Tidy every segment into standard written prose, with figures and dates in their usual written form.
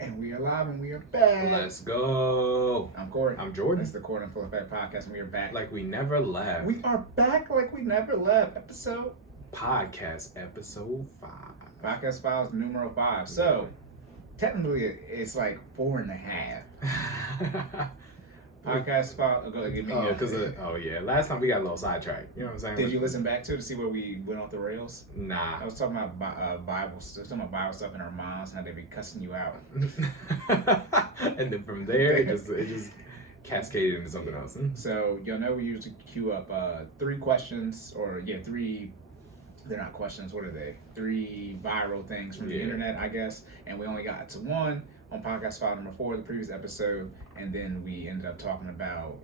And we are live and we are back. Let's go. I'm Cory. I'm Jordan. It's the Cordan FinallyFit podcast and we are back. Like we never left. We are back like we never left. Podcast episode 5. Podcast files numero 5. So, technically it's like 4.5. Podcast file. Go give me. Last time we got a little sidetracked. You know what I'm saying? Did you listen back to see where we went off the rails? Nah. I was talking about Bible stuff, in our moms, how they be cussing you out. And then from there, it just cascaded into something else. So y'all know we usually queue up 3 questions, three. They're not questions. What are they? 3 viral things from the internet, I guess. And we only got to 1 on podcast file number 4, the previous episode, and then we ended up talking about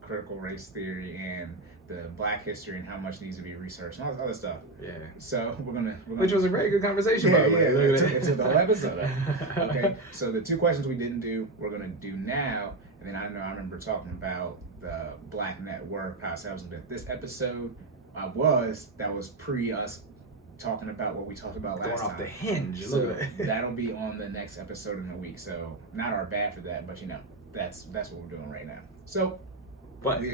critical race theory and the Black history and how much needs to be researched and all this other stuff. Yeah. So we're gonna which was a very good conversation. It's a whole episode. Okay. So the 2 questions we didn't do, we're gonna do now, and then I remember talking about the Black net worth, how it sounds a bit. This episode that was pre us talking about what we talked about last time. Going off the hinge. So that'll be on the next episode in a week. So not our bad for that, but that's what we're doing right now. So, but go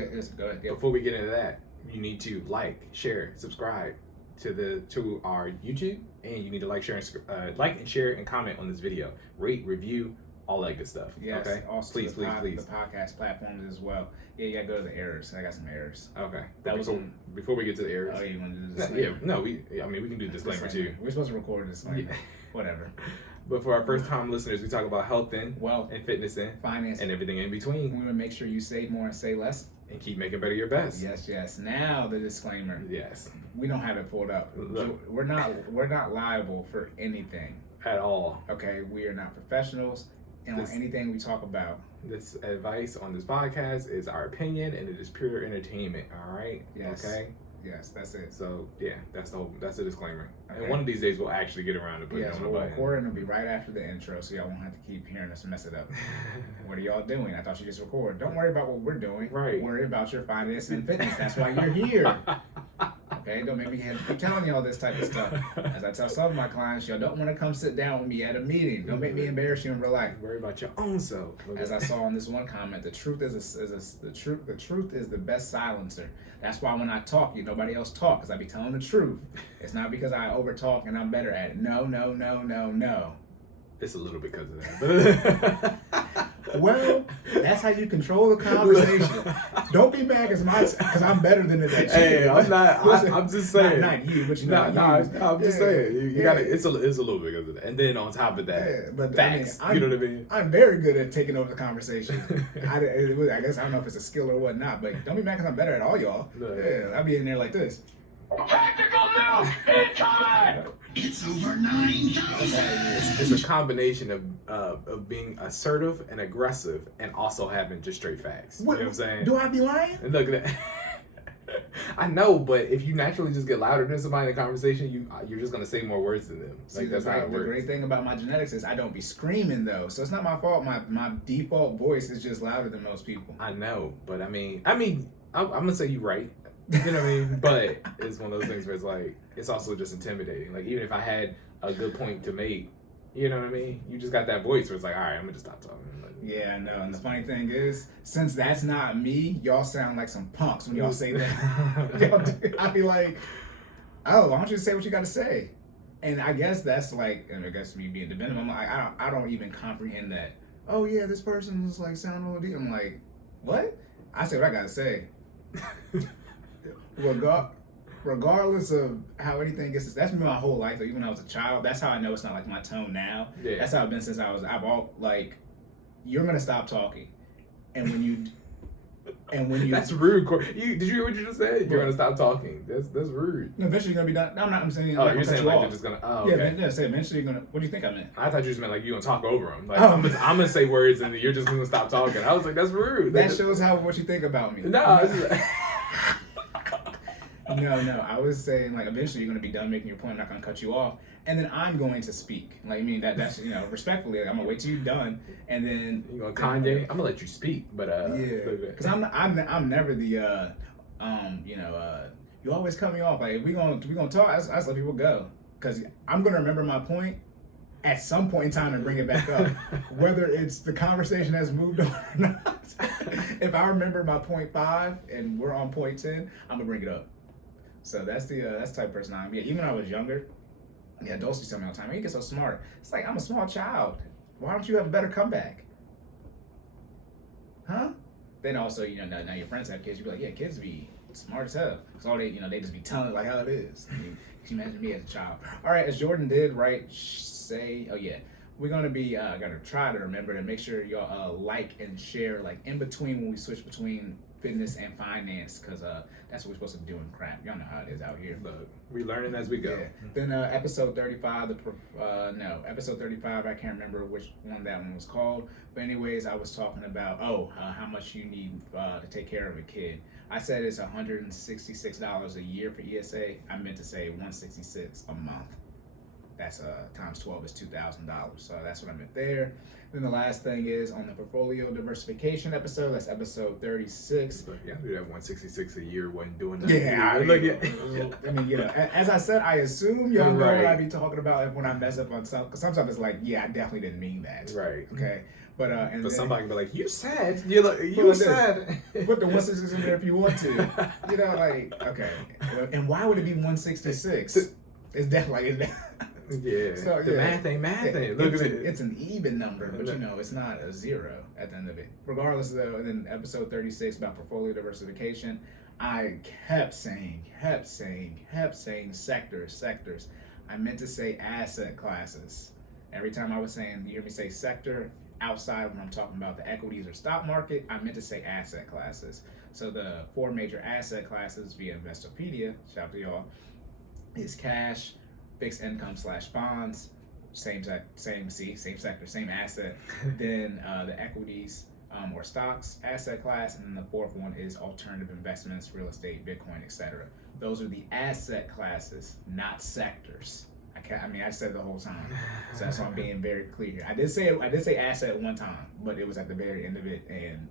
ahead. Before we get into that, you need to like, share, subscribe to our YouTube, and you need to like, share, and share and comment on this video. Rate, review, all that good stuff. Yes. Okay. Also, please. The podcast platforms as well. Yeah, you gotta go to the errors. I got some errors. Okay. Before we get to the errors. Oh, you want to do the disclaimer? We can do disclaimer too. We're supposed to record a disclaimer. Yeah. Whatever. But for our first time listeners, we talk about health and wealth and fitness and finance and everything in between. We want to make sure you save more and say less. And keep making better your best. Yes. Now the disclaimer. Yes. We don't have it pulled up. Look. We're not liable for anything. At all. Okay, we are not professionals. And on anything we talk about. This advice on this podcast is our opinion, and it is pure entertainment. All right. Yes. Okay. Yes, that's it. So yeah, that's the disclaimer. Okay. And one of these days we'll actually get around to putting it on the button. Recording will be right after the intro, so y'all won't have to keep hearing us mess it up. What are y'all doing? I thought you just record. Don't worry about what we're doing. Right. Worry about your finance and fitness. That's why you're here. Okay, don't make me keep telling y'all this type of stuff. As I tell some of my clients, y'all don't want to come sit down with me at a meeting. Don't make me embarrass you in real life. Worry about your own self. As I saw in this one comment, the truth is the truth is the best silencer. That's why when I talk, nobody else talk, because I be telling the truth. It's not because I over talk and I'm better at it. No. It's a little because of that. Well, that's how you control the conversation. Don't be mad because I'm better than it at you. Hey, I'm not. I'm just saying. Not you, but I'm just saying. You gotta. It's a little bit because of that. And then on top of that, but facts. You know what I mean? I'm very good at taking over the conversation. I guess I don't know if it's a skill or whatnot, but don't be mad because I'm better at all y'all. No. Yeah, I'll be in there like this. Tactical news incoming! It's over 9,000! It's a combination of being assertive and aggressive and also having just straight facts. You know what I'm saying? Do I be lying? And look at that. I know, but if you naturally just get louder than somebody in the conversation, you're just gonna say more words than them. See, that's how it works. The great thing about my genetics is I don't be screaming though, so it's not my fault. My default voice is just louder than most people. I know, but I mean, I'm gonna say you're right. You know what I mean? But it's one of those things where it's like, it's also just intimidating. Like, even if I had a good point to make, you know what I mean? You just got that voice where it's like, all right, I'm gonna just stop talking. Like, yeah, I know. And the funny thing is, since that's not me, y'all sound like some punks when y'all say that. I'd be like, oh, why don't you say what you gotta say? And I guess that's like, and I guess me being dependent, I'm like, I don't even comprehend that. Oh yeah, this person is like sounding a little deep. I'm like, what? I say what I gotta say. Regardless of how anything gets, that's me my whole life. Like, even when I was a child, that's how I know it's not like my tone now. Yeah. That's how I've been since I've all like, you're gonna stop talking, and when you that's rude. Did you hear what you just said? You're gonna stop talking. That's rude. Eventually you're gonna be done. I'm saying. Oh, you're saying like they're just gonna. Oh, okay. Yeah. Say eventually you're gonna. What do you think I meant? I thought you just meant like you're gonna talk over them. Like I'm gonna say words and then you're just gonna stop talking. I was like, that's rude. That shows what you think about me. No. No, I was saying like eventually you're gonna be done making your point. I'm not gonna cut you off, and then I'm going to speak. Like, I mean that's respectfully. Like, I'm gonna wait till you're done, and then you gonna Kanye. I'm gonna let you speak, but yeah, because I'm never the you always cut me off. Like, if we gonna talk, I just let people go, because I'm gonna remember my point, at some point in time and bring it back up, whether it's the conversation has moved on or not. If I remember my point 5 and we're on point 10, I'm gonna bring it up. So that's the type of person I am. Yeah, even when I was younger, yeah, Dulcie used to tell me all the time, "You get so smart." It's like, I'm a small child. Why don't you have a better comeback? Huh? Then also, now your friends have kids. You be like, yeah, kids be smart as hell. Cause all they just be telling it like how it is. I mean, can you imagine me as a child? All right, as Jordan did, right? We're gonna be gonna try to remember to make sure y'all like and share like in between when we switch between fitness and finance, cause that's what we're supposed to be doing. Crap, y'all know how it is out here. Look, we learning as we go. Yeah. Then episode 35, episode 35. I can't remember which one that one was called. But anyways, I was talking about how much you need to take care of a kid. I said it's $166 a year for ESA. I meant to say $166 a month. That's times 12 is $2,000. So that's what I meant there. Then the last thing is on the portfolio diversification episode. That's episode 36. But yeah, do that 166 a year wasn't doing nothing. Yeah, I mean, as I said, I assume y'all know what I be talking about when I mess up on something. Because sometimes it's like, yeah, I definitely didn't mean that. Right. Okay. But somebody can be like, you said. You're like, you said. Put the 166 in there if you want to. Okay. And why would it be 166? It's definitely Yeah. So, the math ain't mathing. Look at it. It's an even number, but it's not a zero at the end of it. Regardless, though, in episode 36 about portfolio diversification, I kept saying sectors. I meant to say asset classes. Every time I was saying, you hear me say sector outside when I'm talking about the equities or stock market, I meant to say asset classes. So the 4 major asset classes via Investopedia, shout out to y'all, is cash, fixed income / bonds, same sector, same asset. Then the equities or stocks asset class, and then the 4th one is alternative investments, real estate, Bitcoin, etc. Those are the asset classes, not sectors. I said it the whole time, so that's why I'm being very clear here. I did say asset one time, but it was at the very end of it, and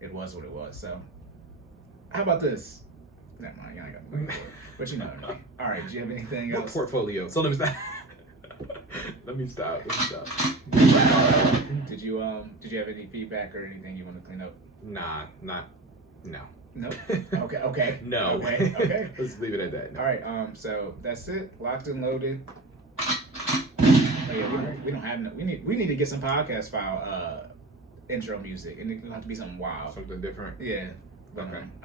it was what it was. So, how about this? Never mind, y'all ain't got to look for it. But you know what I mean. All right, do you have anything else? What portfolio? So let me stop. Did you have any feedback or anything you want to clean up? No. No. Okay. No. Okay. Let's leave it at that. No. All right. So that's it. Locked and loaded. We don't have no. We need to get some podcast file intro music, and it will have to be something wild, something different. Yeah.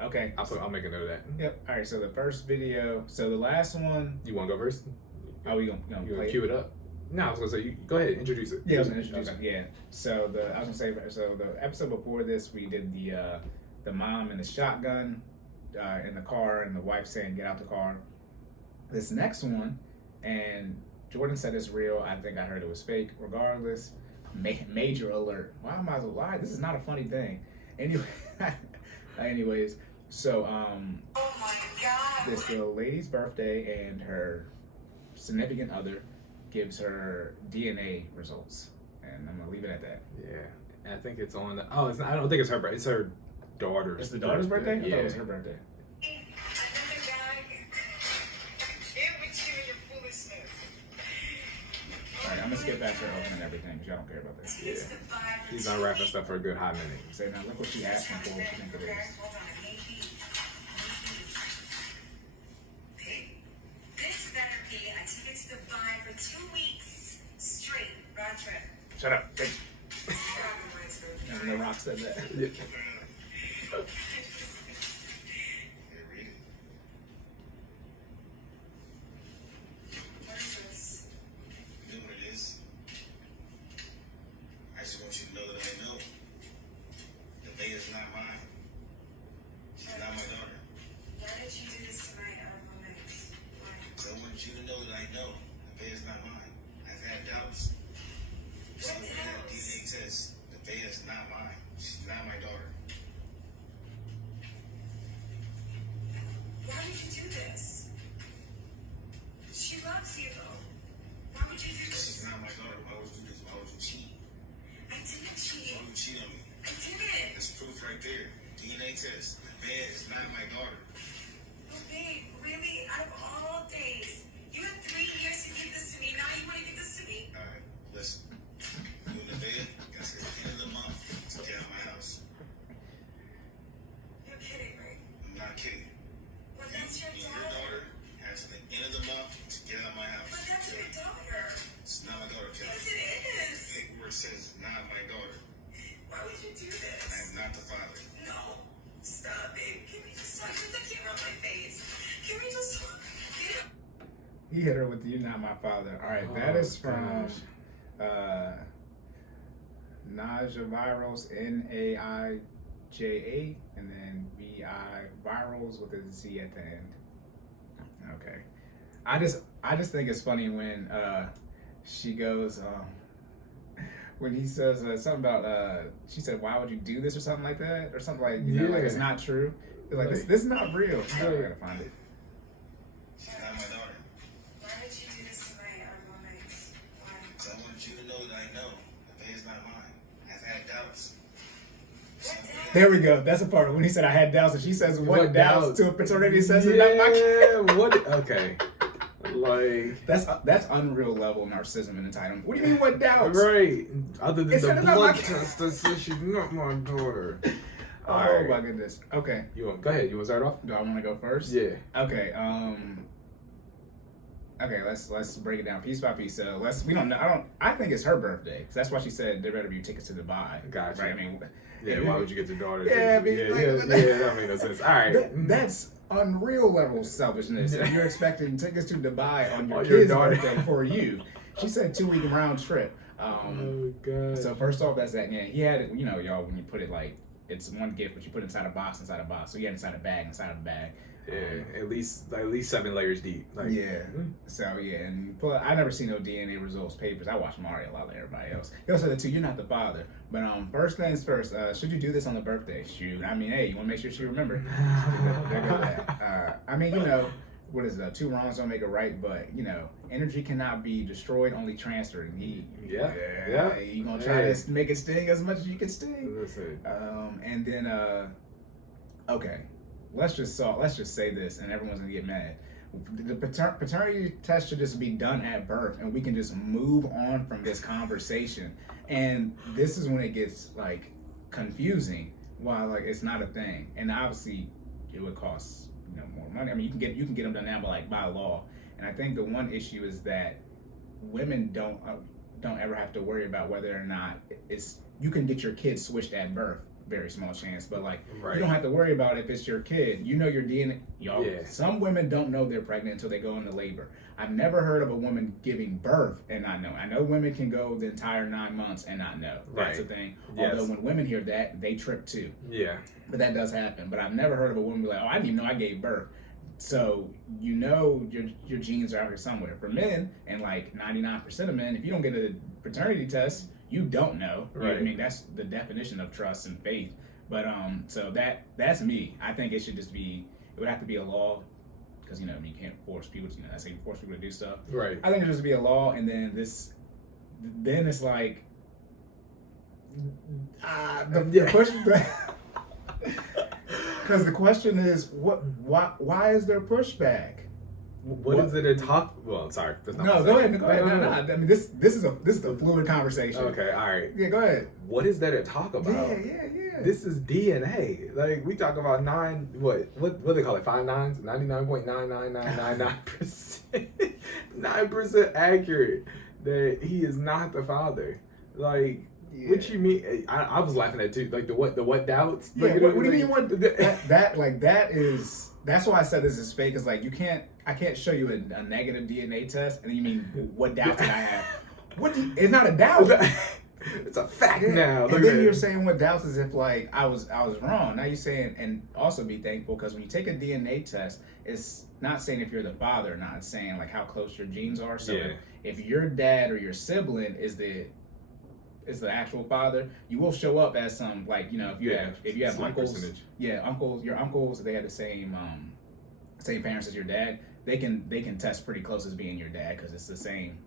Okay. I'll make a note of that. Yep. All right. So the first video. So the last one. You want to go first? Are we gonna play cue it up? No, I was gonna say you go ahead, introduce it. Yeah, I was gonna introduce it. Yeah. So the episode before this, we did the mom and the shotgun in the car, and the wife saying get out the car. This next one, and Jordan said it's real. I think I heard it was fake. Regardless, major alert. Why am I so lie? This is not a funny thing. Anyways, so Oh my God. this little lady's birthday, and her significant other gives her DNA results, and I'm gonna leave it at that. Yeah, I think it's on. I don't think it's her birthday. It's her daughter's. It's the daughter's birthday? Yeah, I thought it was her birthday. Another guy. Here with you and your foolishness. All right, I'm gonna skip back to her opening everything because y'all don't care about that. Yeah. She's unwrapping stuff for a good hot minute. Say now, look what she asking for. What you think it is? This therapy, I took it to Dubai for 2 weeks straight, road trip. Shut up. Thanks. And The Rock said that. Yeah. What is this? You know what it is? I just want you to know that I know that Leia is not mine. She's not my daughter. Why did you do this to my roommates? Why? So I want you to know that I know that Leia is not mine. I've had doubts. So we had a DNA test. That Leia is not mine. She's not my daughter. Why would you do this? She loves you. Why would you do She's this? not my daughter. Why would you do this? Why would you cheat? I didn't cheat. Why would you cheat on me? I didn't. There's proof right there. DNA test. That Leia is not my daughter. Oh, babe, really? Out of all days, you had 3 years to give this to me. Now you want to give this to me? Alright. is not the father. No. Stop, babe. Can we just talk? Put the camera on my face. Can we just talk? He hit her with "You're not my father." All right, that is from Naija Virals, Naija, and then VI Virals with a Z at the end. Okay, I just think it's funny when she goes when he says something about she said, "Why would you do this?" or something like that, or something like like it's not true. It's like this is not real. I gotta find it. She's not my daughter. Why would you do this to my roommates? Why? So I want you to know that I know the baby is not mine. I've had doubts. There we go. That's the part when he said I had doubts, and she says, "What doubts?" to a paternity says it not my kid. What? Okay. Like that's unreal level narcissism and entitlement. What do you mean, what doubts? right. Other than It's the not my blood kid. test that says she's not my daughter. Oh Alright. my goodness. Okay. Go ahead. You want to start off? Do I want to go first? Yeah. Okay. Okay. Let's break it down piece by piece. So we don't know. I think it's her birthday. So that's why she said there better be tickets to Dubai. Gotcha. Right. I mean. Yeah. Why would you get your daughter? Yeah, That made no sense. All right. That's unreal level selfishness. If you're expecting tickets to Dubai on your On your kid's daughter. birthday for you, she said 2-week round trip. Oh god. So first off, that's that. Yeah, he had it. You know, y'all, when you put it like it's one gift, but you put it inside a box. So he had inside a bag. Yeah, at least 7 layers deep. Like, Yeah. So yeah, and plus, I never seen no DNA results papers. I watch Mario a lot like everybody else. He also said that too. You're not the father. But first things first. Should you do this on the birthday? Shoot. I mean, hey, you want to make sure she remember. There go that. I mean, what is it? 2 wrongs don't make a right. But energy cannot be destroyed, only transferred. Yeah. You gonna try to make it sting as much as you can sting. Listen. And then okay. Let's just say this, and everyone's gonna get mad. The paternity test should just be done at birth, and we can just move on from this conversation. And this is when it gets like confusing. Why like it's not a thing, and obviously it would cost more money. I mean, you can get them done now, but by law. And I think the one issue is that women don't ever have to worry about whether or not you can get your kid switched at birth. Very small chance, but Right. You don't have to worry about if it's your kid. You know your DNA. Y'all, Yeah. Some women don't know they're pregnant until they go into labor. I've never heard of a woman giving birth and not know. I know women can go the entire 9 months and not know. That's the thing. Yes. Although when women hear that, they trip too. Yeah. But that does happen. But I've never heard of a woman be like, "Oh, I didn't even know I gave birth." So your genes are out here somewhere. For men, and 99% of men, if you don't get a paternity test, you don't know. Right. I mean, that's the definition of trust and faith. But so that's me. I think it should just be. It would have to be a law, because you can't force people to. I say force people to do stuff. Right. I think it should just be a law, and then then it's like the question. Because the question is, why is there pushback? What is it to talk? Well, sorry. That's not No, what go I'm ahead. saying. No. I mean, this is a fluid conversation. Okay, all right. Yeah, go ahead. What is there to talk about? Yeah. This is DNA. Like, we talk about what do they call it? 5 nines? 99.99999%. 9% accurate that he is not the father. Like, what you mean? I was laughing at too. Like the what doubts? Yeah. Like, What do you mean? What that is? That's why I said this is fake. Is like I can't show you a negative DNA test, and then you mean what doubts did I have? It's not a doubt. It's a fact now. And then you're saying what doubts as if I was wrong. Now you're saying, and also be thankful, because when you take a DNA test, it's not saying if you're the father or not. It's saying how close your genes are. So if your dad or your sibling is the actual father, you will show up as some if you have uncles, your uncles, they have the same parents as your dad. They can test pretty close as being your dad, because it's the same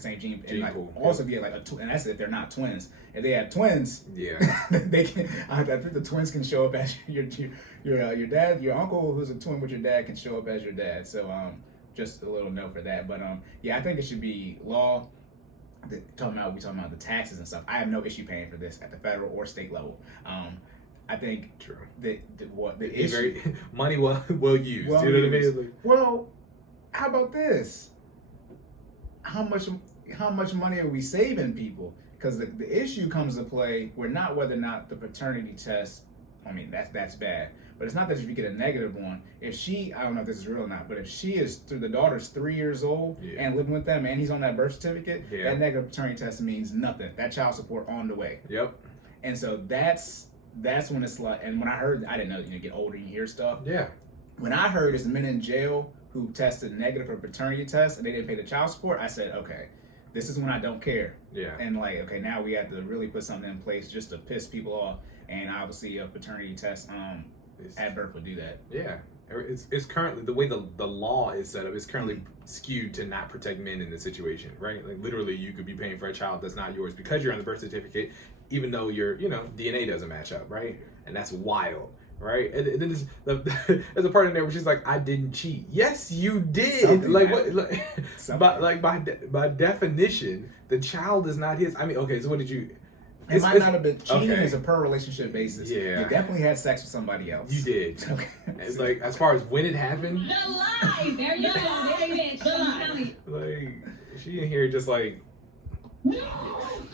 gene pool. Also be and that's if they're not twins. If they have twins, they can. I think the twins can show up as your dad. Your uncle who's a twin with your dad can show up as your dad. So just a little note for that. But I think it should be law. We talking about the taxes and stuff. I have no issue paying for this at the federal or state level. I think the issue money well used. You know what I mean? Well, how about this? How much money are we saving people because the issue comes to play where not whether or not the paternity test, I mean, that's bad. But it's not that if you get a negative one. If she, I don't know if this is real or not, but if she is, the daughter's 3 years old and living with them and he's on that birth certificate, that negative paternity test means nothing. That child support on the way. Yep. And so that's when it's like, and when I heard, I didn't know, you get older, you hear stuff. Yeah. When I heard it's men in jail who tested negative for paternity test and they didn't pay the child support, I said, okay, this is when I don't care. Yeah. And like, okay, now we have to really put something in place just to piss people off. And obviously a paternity test at birth would do that. Yeah. It's currently, the way the law is set up, it's currently skewed to not protect men in this situation, right? Like literally you could be paying for a child that's not yours because you're on the birth certificate, even though your, DNA doesn't match up, right? And that's wild, right? And then there's a part in there where she's like, I didn't cheat. Yes, you did. Something like happened. what? By definition, the child is not his. I mean, okay, so what did you? It might not have been cheating. Okay. Is a per relationship basis. Yeah. You definitely had sex with somebody else. You did. Okay. It's like, as far as when it happened, The lie. There you go. There it is. The lie. like she in here just like, No,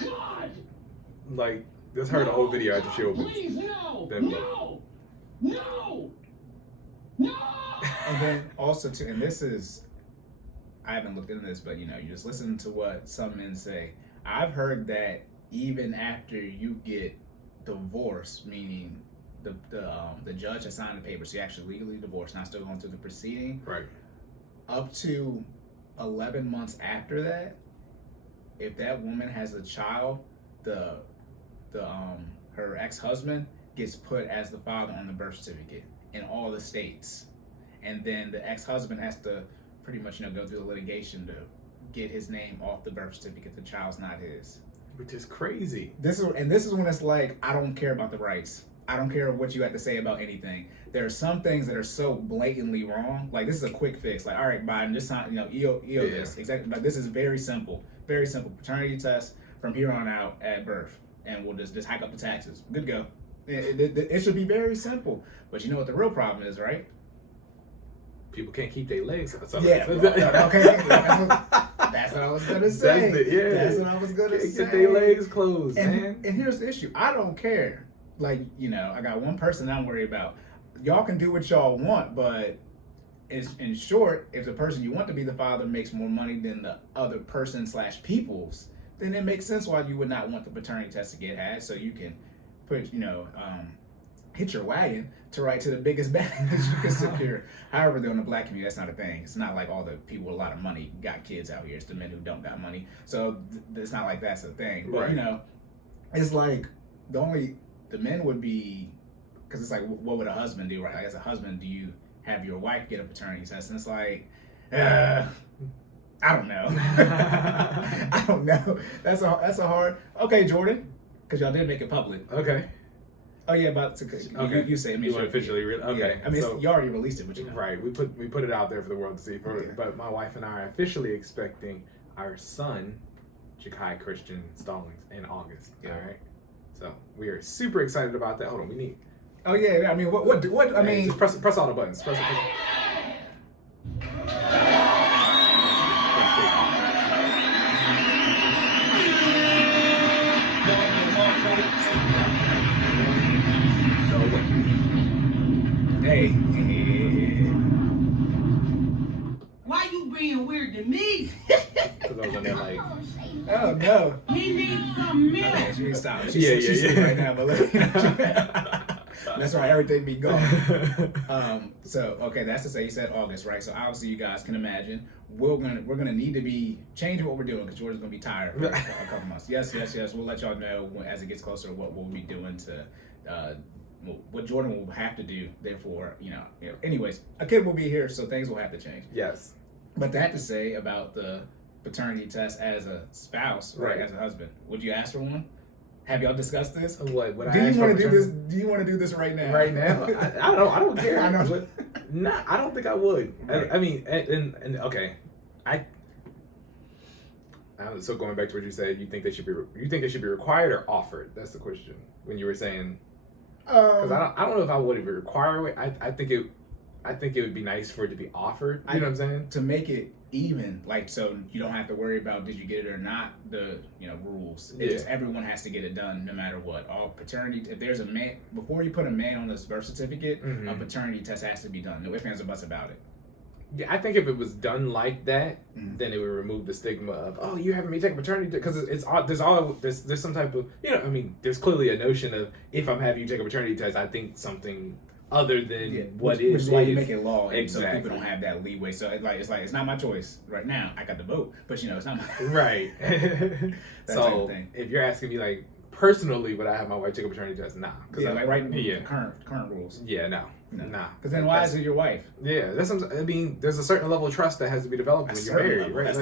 God! like just heard the whole video after she opened. Please, no! Them No! No! No! And then also too, and this is, I haven't looked into this, but you just listen to what some men say. I've heard that even after you get divorced, meaning the judge has signed the papers, so you actually legally divorced, not still going through the proceeding. Right. Up to 11 months after that, if that woman has a child, her ex-husband gets put as the father on the birth certificate in all the states, and then the ex-husband has to pretty much go through the litigation to get his name off the birth certificate. The child's not his. Which is crazy. This is when it's like, I don't care about the rights. I don't care what you have to say about anything. There are some things that are so blatantly wrong. Like, this is a quick fix. Like, all right, Biden, just sign, EO this. Exactly. Like, this is very simple. Very simple. Paternity test from here on out at birth. And we'll just hike up the taxes. Good go. It should be very simple. But you know what the real problem is, right? People can't keep their legs. Yeah. Okay. That's what I was gonna say. That's what I was gonna say. Get their legs closed, man. And here's the issue. I don't care. Like, I got one person I'm worried about. Y'all can do what y'all want, but in short, if the person you want to be the father makes more money than the other person / people's, then it makes sense why you would not want the paternity test to get had, so you can put, hit your wagon to right to the biggest bag that you can secure. However, though, in the black community, that's not a thing. It's not like all the people with a lot of money got kids out here. It's the men who don't got money. So it's not like that's a thing. But, Right. It's like the men would be, because it's like, what would a husband do, right? Like, as a husband, do you have your wife get a paternity test? And it's like, I don't know. I don't know. That's a hard. Okay, Jordan, because y'all did make it public. Okay. Oh yeah, Okay. you say. I mean, You want to officially okay. Yeah. I mean, so, you already released it, but right. We put it out there for the world to see. Yeah. But my wife and I are officially expecting our son, Jakai Christian Stallings, in August. Yeah. All right. So we are super excited about that. Hold on, we need. Oh yeah. I mean, what? I mean, just press all the buttons. Press. Hey. Why you being weird to me? Because I was in there like. Oh no. He needs some milk. Okay, she needs to stop. Yeah. She's right now, but that's right. Everything be gone. So okay, that's to say you said August, right? So obviously you guys can imagine we're gonna need to be changing what we're doing because Jordan's gonna be tired for a couple months. Yes. We'll let y'all know as it gets closer what we'll be doing to. What Jordan will have to do, therefore, anyways, a kid will be here, so things will have to change. Yes. But that to say about the paternity test as a spouse, right? As a husband, would you ask for one? Have y'all discussed this? What? Do you want to do this? Do you want to do this right now? Right now? I don't know. I don't care. I know. But nah, I don't think I would. Right. I mean, and okay, so going back to what you said, you think they should be required or offered? That's the question. When you were saying. Because I don't know if I would even require it. I think it would be nice for it to be offered. You know what I'm saying? To make it even like so you don't have to worry about did you get it or not the rules. It just everyone has to get it done no matter what. All paternity, if there's a man before you put a man on this birth certificate, a paternity test has to be done. No ifs, ands, or buts about it. Yeah, I think if it was done like that, then it would remove the stigma of, oh, you having me take a paternity test, because there's some type of there's clearly a notion of if I'm having you take a paternity test, I think something other than what which is is. why you make it law, and exactly. so people don't have that leeway. So it's not my choice right now. I got the vote, but it's not my right. that type of thing. If you're asking me like personally, would I have my wife take a paternity test? Nah. Current rules. Yeah, no. Nah. Because then why is it your wife? Yeah, there's a certain level of trust that has to be developed when you're married, right?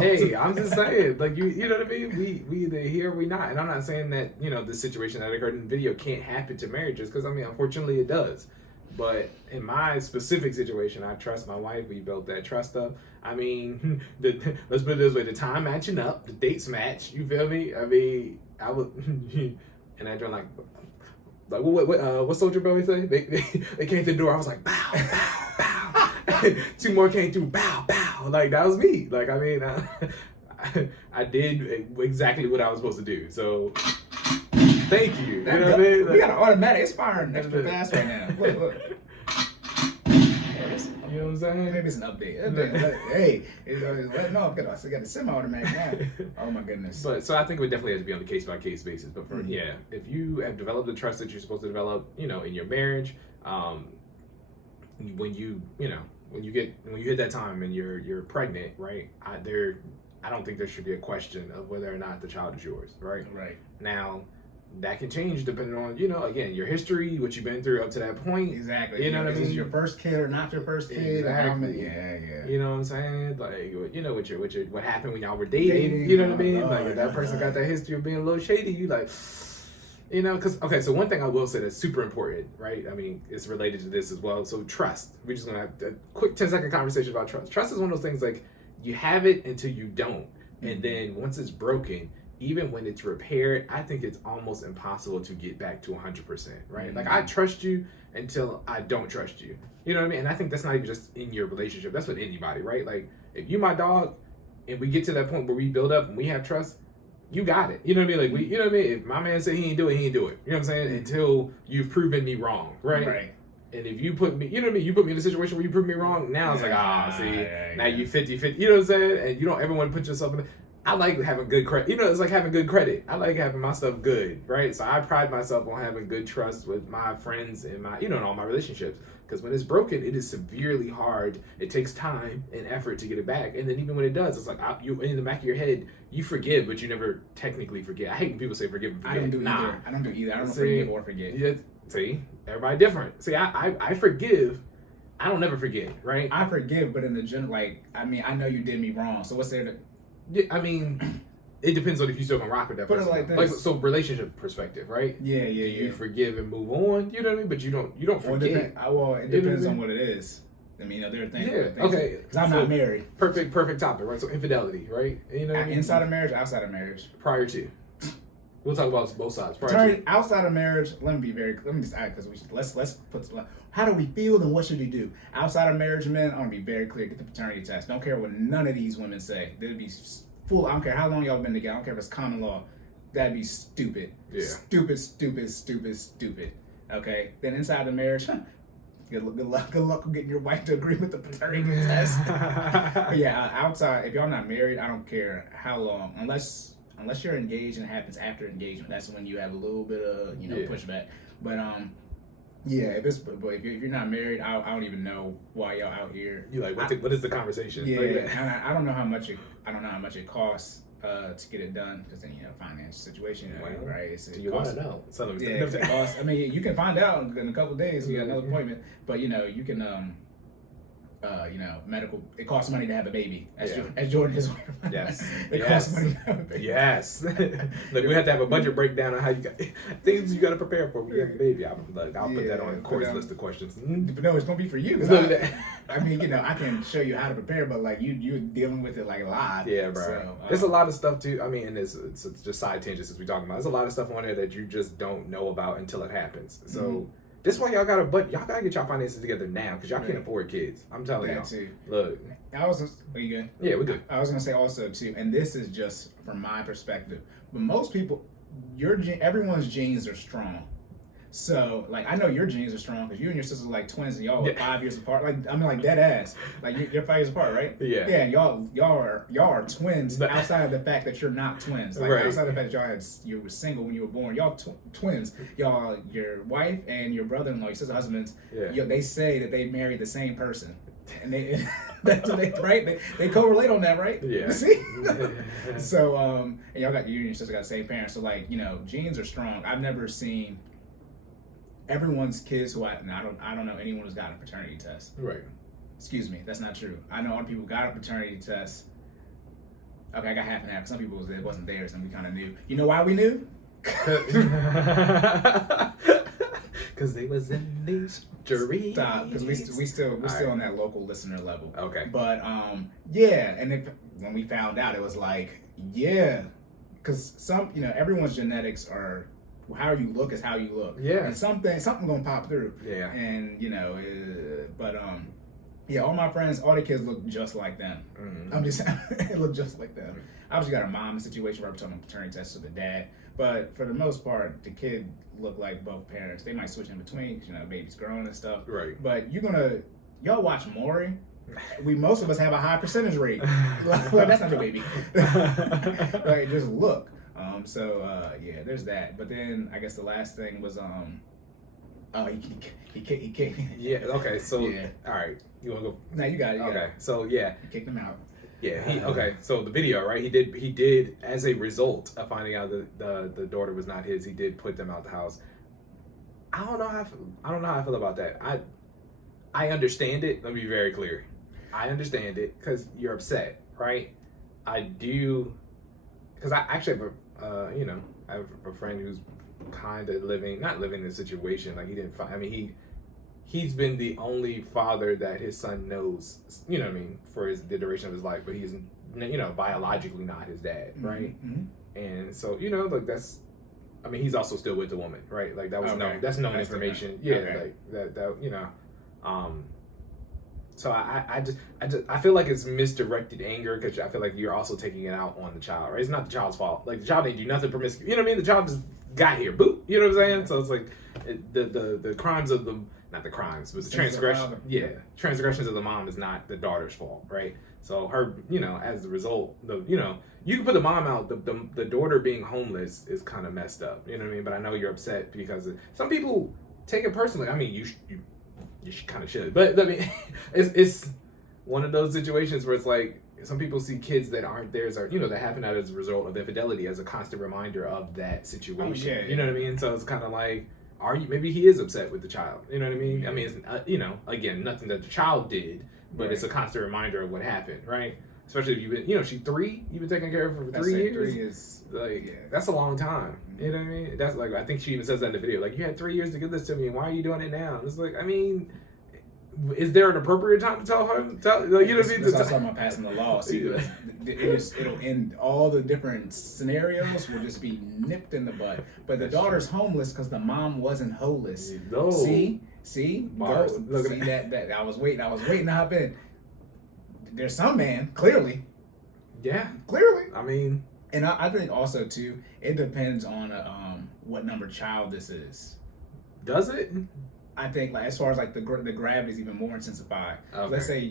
Hey, I'm just saying, like you know what I mean? We either here or we not. And I'm not saying that, the situation that occurred in the video can't happen to marriages, because unfortunately it does. But in my specific situation, I trust my wife. We built that trust up. Let's put it this way: the time matching up, the dates match. You feel me? I would, and I joined like what Soldier Boy say? They came to the door. I was like, bow, bow, bow. 2 more came through, bow, bow. Like that was me. Like I did exactly what I was supposed to do. So thank you. You know what I mean? We got an automatic. It's firing extra fast right now. Look. You know what I'm saying? Maybe it's an update. Hey, no, I still got the semi-automatic now. Oh my goodness. But so I think it would definitely have to be on a case-by-case basis. But for if you have developed the trust that you're supposed to develop, in your marriage, when you hit that time and you're pregnant, right? I don't think there should be a question of whether or not the child is yours, right? Right. Now, that can change depending on, again, your history, what you've been through up to that point. Exactly. You know what I mean? Is this your first kid or not your first kid? Exactly. Yeah. You know what I'm saying? Like, what happened when y'all were dating? You know what I mean? Like, if that person got that history of being a little shady, you like, because, okay, so one thing I will say that's super important, right? It's related to this as well. So trust. We're just going to have a quick 10-second conversation about trust. Trust is one of those things, like, you have it until you don't. And then once it's broken, even when it's repaired, I think it's almost impossible to get back to 100%, right? Like, I trust you until I don't trust you. You know what I mean? And I think that's not even just in your relationship. That's with anybody, right? Like, if you my dog and we get to that point where we build up and we have trust, you got it. You know what I mean? Like, you know what I mean? If my man said he ain't do it, he ain't do it. You know what I'm saying? Until you've proven me wrong, right? Right. And if you put me, you know what I mean? You put me in a situation where you prove me wrong, now it's like, now you 50-50. You know what I'm saying? And you don't ever want to put yourself in I like having good credit. It's like having good credit. I like having my stuff good, right? So I pride myself on having good trust with my friends and in all my relationships. Because when it's broken, it is severely hard. It takes time and effort to get it back. And then even when it does, it's like you in the back of your head, you forgive, but you never technically forget. I hate when people say forgive and forget. I don't do either. I don't forgive or forget. Yeah, see, everybody different. See, I forgive. I don't never forget, right? I forgive, but in the general, I know you did me wrong. So what's there to... Yeah, it depends on if you still can rock with that person. Put it like this. So relationship perspective, right? Yeah. You forgive and move on. You know what I mean? But you don't forget. It depends on what it is. There are things. Yeah. Okay. Because I'm not married. Perfect topic, right? So infidelity, right? You know what I mean? Inside of marriage, outside of marriage. Prior to. We'll talk about both sides. Outside of marriage, let me just add, because let's put how do we feel and what should we do? Outside of marriage, men, I want to be very clear. Get the paternity test. Don't care what none of these women say. They'd be full. I don't care how long y'all been together. I don't care if it's common law. That'd be stupid. Yeah. Stupid. Okay. Then inside the marriage, good luck getting your wife to agree with the paternity test. But yeah, outside, if y'all not married, I don't care how long, unless you're engaged and it happens after engagement. That's when you have a little bit of pushback. But if you're not married, I don't even know why y'all out here. You like what is the conversation? Yeah, and I don't know how much it costs to get it done, because then finance situation, right? Do you want to know? It costs. You can find out in a couple of days. You got another appointment, but you can medical. It costs money to have a baby, as Jordan is. Yes, it costs money to have a baby. Yes. Look, we have to have a budget breakdown on how you got things you got to prepare for when you have a baby. I'll put that on Corey's list of questions. But no, it's gonna be for you. I can show you how to prepare, but you're dealing with it live. Yeah, bro. So, there's a lot of stuff too. And it's just side tangents as we talking about. There's a lot of stuff on there that you just don't know about until it happens. So. This is why y'all gotta get y'all finances together now because y'all can't afford kids. I'm telling y'all. too. Look, Are you good? yeah, we're good. I was gonna say also too, and this is just from my perspective, but most people, everyone's genes are strong. So, like, I know your genes are strong because you and your sister are like twins, and y'all are 5 years apart. Like, I mean, like dead ass. Like, you're 5 years apart, right? Yeah. Yeah, and y'all are twins. Outside of the fact that you're not twins, like Right. outside of the fact that you were single when you were born, y'all twins. Y'all, your wife and your brother-in-law, your sister's husbands. Yeah. They say that they married the same person, and they that's what they right. They correlate on that, right? Yeah. You see. So, and you and your sister got the same parents. So, like, genes are strong. I've never seen. Everyone's kids who I don't know anyone who's gotten a paternity test. Right. Excuse me, that's not true. I know other people got a paternity test. Okay, I got half and half. Some people it wasn't theirs, and we kind of knew. You know why we knew? Because they was in these juries. Stop, because we still on that local listener level. Okay. But yeah, and when we found out, it was like because everyone's genetics are. How you look is how you look. Yeah. And something gonna pop through. Yeah. And all my friends, all the kids look just like them. Mm-hmm. I'm just saying, they look just like them. I obviously got a mom situation where I'm talking paternity test to the dad, but for the most part, the kid look like both parents. They might switch in between because baby's growing and stuff. Right. But y'all watch Maury. Most of us have a high percentage rate. Well, that's not your baby. Like, just look. There's that. But then I guess the last thing was he kicked. Yeah. Okay. So Yeah. all right. You want to go? No, you got it. Okay. So yeah. He kicked him out. Yeah. Okay. So the video, right? He did as a result of finding out that the daughter was not his. He did put them out the house. I don't know how I feel about that. I understand it. Let me be very clear. I understand it because you're upset, right? I do, because I actually have I have a friend who's kind of not living the situation. Like, he didn't find. I mean, he's been the only father that his son knows. You know what I mean, for the duration of his life. But he's biologically not his dad, right? Mm-hmm. And so like that's. I mean, he's also still with the woman, right? Like, that was known. That's known information. Yeah, okay. Like that. So I feel like it's misdirected anger because I feel like you're also taking it out on the child, right? It's not the child's fault. Like, the child didn't do nothing promiscuous. You know what I mean? The child just got here, boop. You know what I'm saying? So it's like the crimes of not the crimes, but the transgression. Yeah, transgressions of the mom is not the daughter's fault, right? So her, as a result, you can put the mom out. The daughter being homeless is kind of messed up. You know what I mean? But I know you're upset because some people take it personally. I mean, you kind of should, but I mean, it's one of those situations where it's like some people see kids that aren't theirs, or that happen as a result of infidelity, as a constant reminder of that situation. Oh, yeah. You know what I mean? So it's kind of like, maybe he is upset with the child. You know what I mean? Yeah. I mean, it's again, nothing that the child did, but it's a constant reminder of what happened, right? Especially if you've been, she's 3, you've been taking care of her for 3 years. 3 is that's a long time. You know what I mean? That's like, I think she even says that in the video. Like, you had 3 years to give this to me, and why are you doing it now? And it's like, I mean, is there an appropriate time to tell her? You know what I mean? That's also about passing the law. See, it'll end. All the different scenarios will just be nipped in the bud. But the daughter's homeless because the mom wasn't holeless. No. See, Bars. Look at that. I was waiting to hop in. There's some man, clearly. Yeah. Clearly. I mean, and I think also too, it depends on what number child this is. Does it? I think, like, as far as like the gravity is even more intensified. Okay. Let's say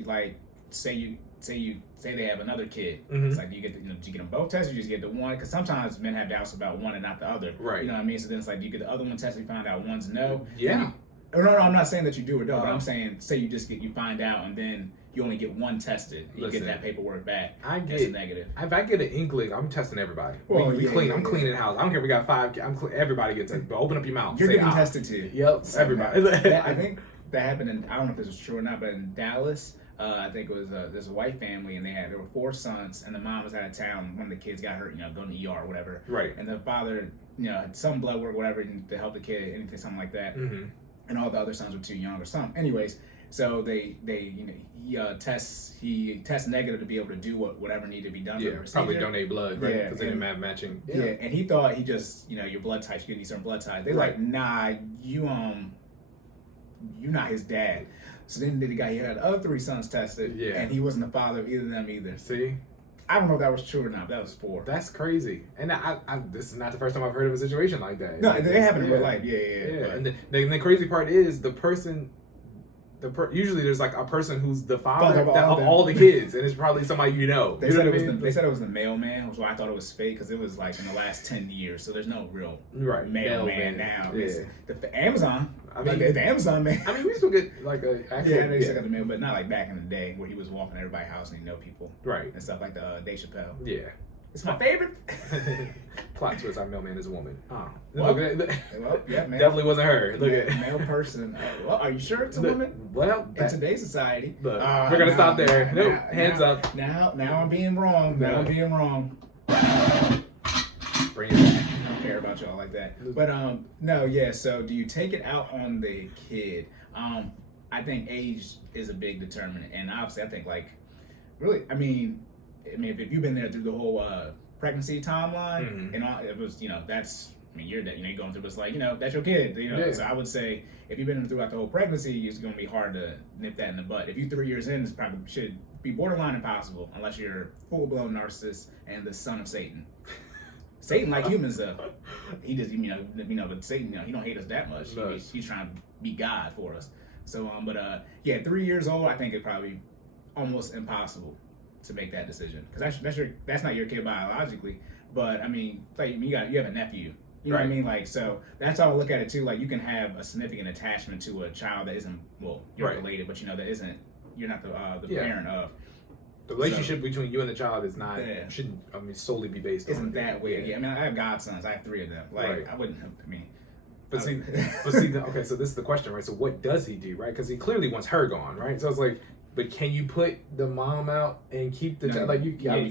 they have another kid. Mm-hmm. It's like, do you get them both tested, or you just get the one? Because sometimes men have doubts about one and not the other. Right. You know what I mean? So then it's like, do you get the other one tested? You find out one's no. Yeah. No, I'm not saying that you do or don't. But I'm saying, say you find out and then you only get one tested. You get that paperwork back. It's a negative. If I get an inkling, I'm testing everybody. Well, I'm cleaning house. I don't care if we got 5. Everybody gets tested. But open up your mouth. You're getting tested too. Yep. So everybody. I think that happened I don't know if this was true or not, but in Dallas, I think it was there's a white family, and there were 4 sons, and the mom was out of town. One of the kids got hurt, going to ER or whatever. Right. And the father, had some blood work, whatever, to help the kid, anything, something like that. Mm-hmm. And all the other sons were too young or something. Anyways, so he tests negative to be able to do whatever needed to be done. Yeah, probably donate blood, right? Because they didn't have matching. Yeah, and he thought he just, your blood types, you need certain blood types. They're like, nah, you're not his dad. So then he had the other 3 sons tested, Yeah. and he wasn't the father of either of them either. See, I don't know if that was true or not. But that was 4. that's crazy. And I this is not the first time I've heard of a situation like that. No, they happen in real Yeah. life. Yeah. Yeah, But- and the crazy part is the person. Usually there's like a person who's the father of all the kids, and it's probably somebody you know. They You know said what it I was mean? they said it was the mailman, which is why I thought it was fake because it was like in the last 10 years. So there's no real Right, mailman now. Yeah. It's the Amazon. I mean, the Amazon man. I mean, we still get like a actual, Yeah, they still got the mail, but not like back in the day where he was walking everybody's house and he know people right. and stuff like the Dave Chappelle. Yeah. It's my favorite. Plot twist: our mailman is a woman. Oh, Well, look at Well, yeah, man. definitely wasn't her. Look at male person. Well, are you sure it's a Look, woman? Well, In today's society. look, we're gonna stop there. Nope, hands up. Now I'm being wrong. Now I'm being wrong. Bring it back. I don't care about y'all like that. But no, yeah. So do you take it out on the kid? I think age is a big determinant, and obviously I think like really, I mean, if you've been there through the whole pregnancy timeline and all, it was that's. I mean, you're going through this like that's your kid. Yeah. So I would say if you've been throughout the whole pregnancy, it's going to be hard to nip that in the bud. If you're 3 years in, it's probably should be borderline impossible unless you're full blown narcissist and the son of Satan. Satan like humans though. He just but Satan he don't hate us that much. No. He's trying to be God for us. So yeah, 3 years old, I think it's probably almost impossible to make that decision because that's not your kid biologically. But I mean, like you have a nephew. You know what I mean? Like, so that's how I look at it too. Like, you can have a significant attachment to a child that isn't, you're related, but that isn't, you're not the parent of. The relationship between you and the child is not, Yeah. shouldn't, solely be based on. Isn't that weird? Yeah, I mean, I have godsons. I have 3 of them. Like, I wouldn't, But see, okay, so this is the question, right? So what does he do, right? Because he clearly wants her gone, right? So it's like, but can you put the mom out and keep the child? Like, you can't.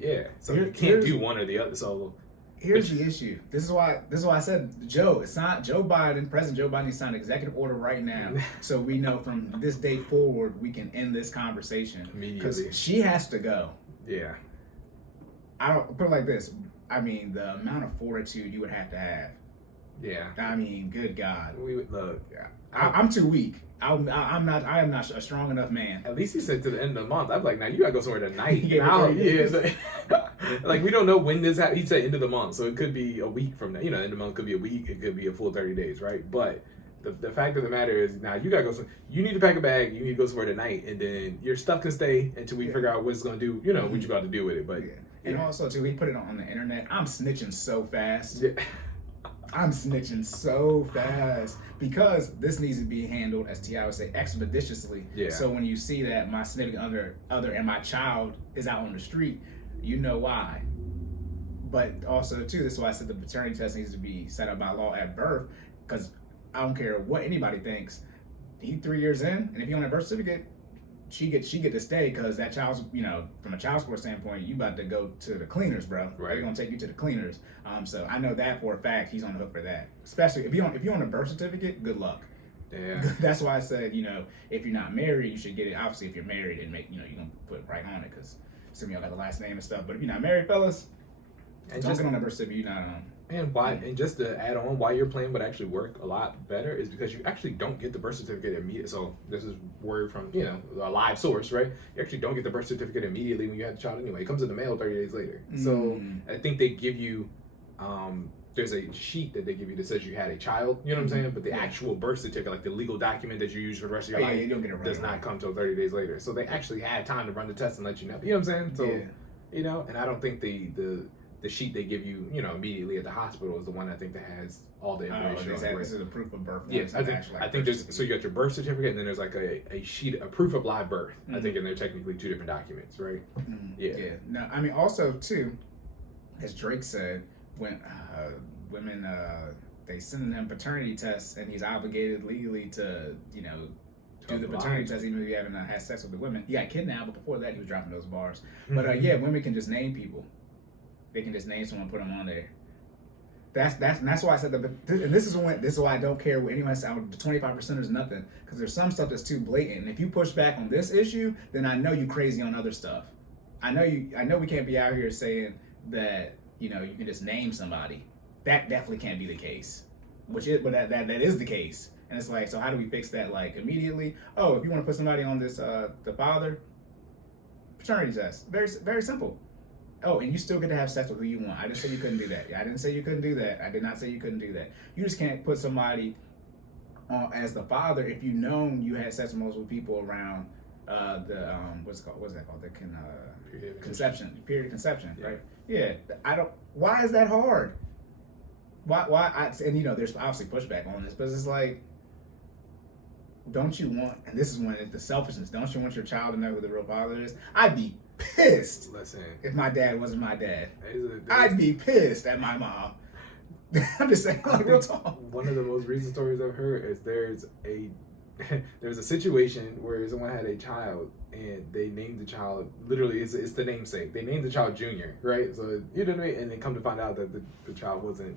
Yeah, so you can't do one or the other. So here's the issue. This is why I said it's not Joe Biden. President Joe Biden signed an executive order right now, so we know from this day forward we can end this conversation immediately. because she has to go. Yeah. I don't put it like this. I mean, the amount of fortitude you would have to have. Yeah. I mean, good God. We would look. I'm too weak. I am not a strong enough man. At least he said to the end of the month. I'm like, now you gotta go somewhere tonight. Yeah. Like we don't know when this happened. He said end of the month, so it could be a week from now. End of the month could be a week. It could be a full 30 days, right? But the fact of the matter is, now you gotta go. You need to pack a bag. You need to go somewhere tonight, and then your stuff can stay until we figure out what it's gonna do. What you got to do with it. But and also too, we put it on the internet. I'm snitching so fast. Yeah. I'm snitching so fast because this needs to be handled, as T.I. would say, expeditiously. Yeah. So when you see that my significant other and my child is out on the street, you know why. But also too, this is why I said the paternity test needs to be set up by law at birth, because I don't care what anybody thinks. He's 3 years in, and if you on a birth certificate, she get to stay because that child's, from a child support standpoint, you about to go to the cleaners, bro. Right. They're gonna take you to the cleaners. So I know that for a fact. He's on the hook for that. Especially if you're on a birth certificate, good luck. Yeah. That's why I said, if you're not married, you should get it. Obviously, if you're married, and you're gonna put it right on it because some of y'all got the last name and stuff. But if you're not married, fellas, And don't just get on a birth certificate. You're not on. And why? And just to add on, why your plan would actually work a lot better is because you actually don't get the birth certificate immediately. So this is word from a live source, right? You actually don't get the birth certificate immediately when you have the child anyway. It comes in the mail 30 days later. So I think they give you, there's a sheet that they give you that says you had a child. You know what I'm saying? But the actual birth certificate, like the legal document that you use for the rest of your life, you don't get it right does not come till 30 days later. So they actually had time to run the test and let you know. You know what I'm saying? So and I don't think the sheet they give you, immediately at the hospital is the one I think that has all the information. This is a proof of birth. Yes, I think there's, so you got your birth certificate and then there's like a sheet, a proof of live birth. I think, and they're technically 2 different documents, right? Yeah. No, I mean, also too, as Drake said, when women they send them paternity tests and he's obligated legally to do the paternity test even if you haven't had sex with the women. He got kidnapped, but before that he was dropping those bars. But women can just name people. They can just name someone, put them on there. That's why I said that. And this is why I don't care what anyone says. The 25% is nothing, because there's some stuff that's too blatant. And if you push back on this issue, then I know you crazy on other stuff. I know we can't be out here saying that you can just name somebody. That definitely can't be the case. But that is the case. And it's like, so how do we fix that? Like immediately, oh, if you want to put somebody on this, the father paternity test, very very simple. Oh, and you still get to have sex with who you want. I didn't say you couldn't do that. I didn't say you couldn't do that. I did not say you couldn't do that. You just can't put somebody on as the father if you known you had sex with multiple people around the what's that called? The conception, period of conception, Yeah. right? Yeah. I don't. Why is that hard? Why? And you know, there's obviously pushback on this, but it's like, don't you want? And this is when it's the selfishness. Don't you want your child to know who the real father is? I'd be pissed Listen, if my dad wasn't my dad. there's I'd be pissed at my mom. I'm just saying, like, real talk. one of the most recent stories I've heard is there's a situation where someone had a child and they named the child, literally it's the namesake. They named the child Junior, right? So you know what I mean? And then come to find out that the child wasn't.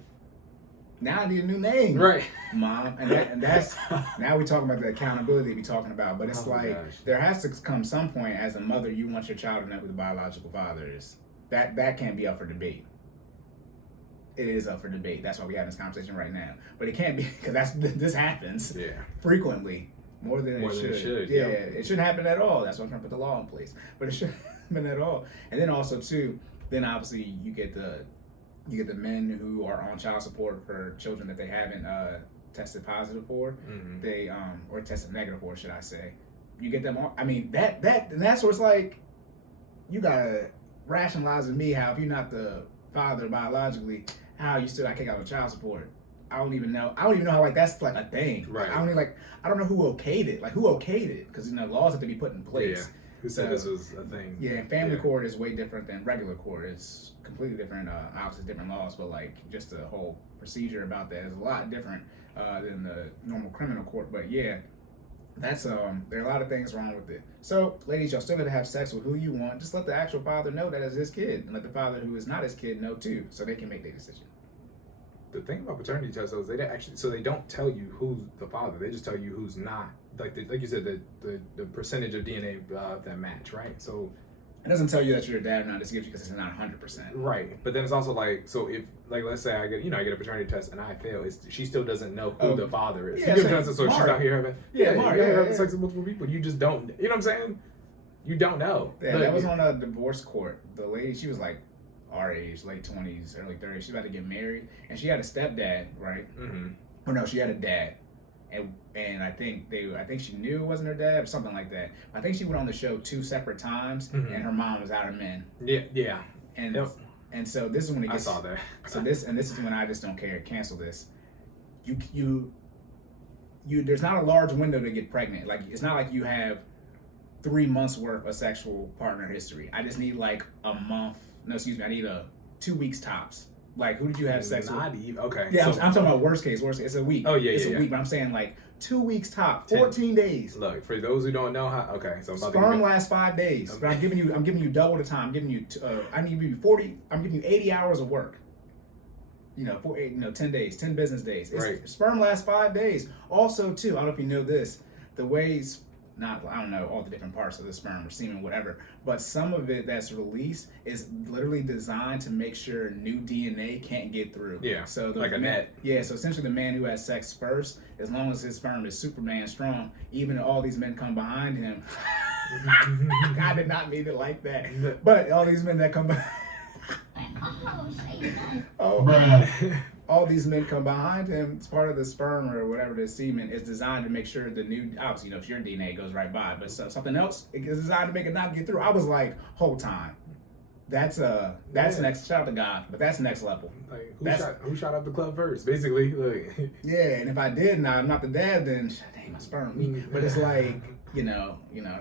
Now I need a new name, Right. Mom. And that's now we're talking about the accountability we're talking about. But it's Oh my like gosh. there has to come some point as a mother, you want your child to know who the biological father is. That can't be up for debate. It is up for debate. That's why we have this conversation right now. But it can't be, because this happens Yeah. frequently, more than it should. Yeah, yep. it shouldn't happen at all. That's why I'm trying to put the law in place. But it shouldn't happen at all. And then also too, then obviously you get the men who are on child support for children that they haven't tested positive for. Mm-hmm. They or tested negative for, should I say? You get them all. I mean and that's what's like. You gotta rationalize with me how if you're not the father biologically, how you still got kicked out of child support. I don't even know how like that's like a thing. Right. I don't know who okayed it. Like who okayed it? Because you know laws have to be put in place. Yeah. Who said this was a thing? Yeah, and family court is way different than regular court. It's completely different, obviously different laws, but like just the whole procedure about that is a lot different than the normal criminal court. But yeah, that's there are a lot of things wrong with it. So ladies, y'all still gotta have sex with who you want. Just let the actual father know that it's his kid, and let the father who is not his kid know too, so they can make their decision. The thing about paternity tests though is they don't tell you who's the father. They just tell you who's not. Like you said, the percentage of DNA that match, right? So It doesn't tell you that you're a dad or not. It just gives you because it's not 100%. right, but then it's also like, so if like let's say I get a paternity test and I fail, she still doesn't know who the father is. Yeah, You get what I'm saying? So she's out here having having sex with multiple people. You just don't. You know what I'm saying? You don't know. Yeah, that was on a divorce court. The lady, she was like our age, late 20s, early 30s. She's about to get married, and she had a stepdad, right? Mm-hmm. Or no, she had a dad, and I think she knew it wasn't her dad or something like that. I think she went on the show 2 separate times, Mhm. and her mom was out of men. Yeah. And Yep. and so this is when it I gets. saw that. So this is when I just don't care. Cancel this. You. There's not a large window to get pregnant. Like it's not like you have 3 months worth of sexual partner history. I just need like a month. No, excuse me. I need 2 weeks tops. Like who did you have sex with? Not even okay. Yeah, so, I'm talking about worst case. It's a week. Oh, yeah, it's yeah, a yeah. week. But I'm saying like 2 weeks top, 14 days. Look, for those who don't know how. Okay, so I'm about Sperm to lasts 5 days. But I'm giving you double the time. I'm giving you I need to give you 40. I'm giving you 80 hours of work. 10 days, 10 business days. Right. Sperm lasts 5 days. Also, too, I don't know if you know this, the ways, I don't know all the different parts of the sperm or semen, whatever, but some of it that's released is literally designed to make sure new DNA can't get through. Yeah, So like a net. Yeah, so essentially the man who has sex first, as long as his sperm is Superman strong, even if all these men come behind him, I did not mean it like that, but all these men that come behind all these men come behind him. It's part of the sperm or whatever the semen is designed to make sure the new, obviously, if your DNA goes right by, but something else is designed to make it not get through. I was like, whole time. That's next. Shout out to God, but that's next level. Like who shot up the club first? Basically, like Yeah, and if I did, now I'm not the dad, then dang, my sperm weak. But it's like,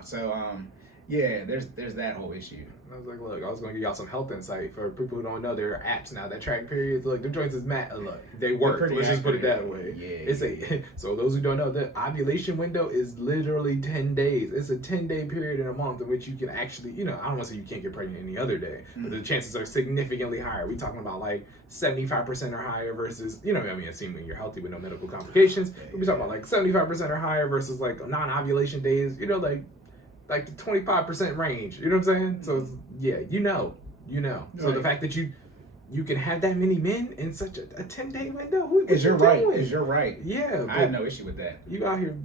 So yeah, there's that whole issue. I was like, look, I was going to give y'all some health insight for people who don't know. There are apps now that track periods. Look, the joints is look, they work. pretty Let's just put it that accurate. way. Yeah. So those who don't know, the ovulation window is literally 10 days. It's a 10-day period in a month in which you can actually, I don't want to say you can't get pregnant any other day, but the chances are significantly higher. We're talking about like 75% or higher versus, assuming you're healthy with no medical complications. We're talking about like 75% or higher versus like non-ovulation days, like the 25% range, you know what I'm saying? So it's, yeah, you know. So the fact that you can have that many men in such a 10-day window. What Is you you're right. doing? Is you're right. Yeah, I have no issue with that. You out here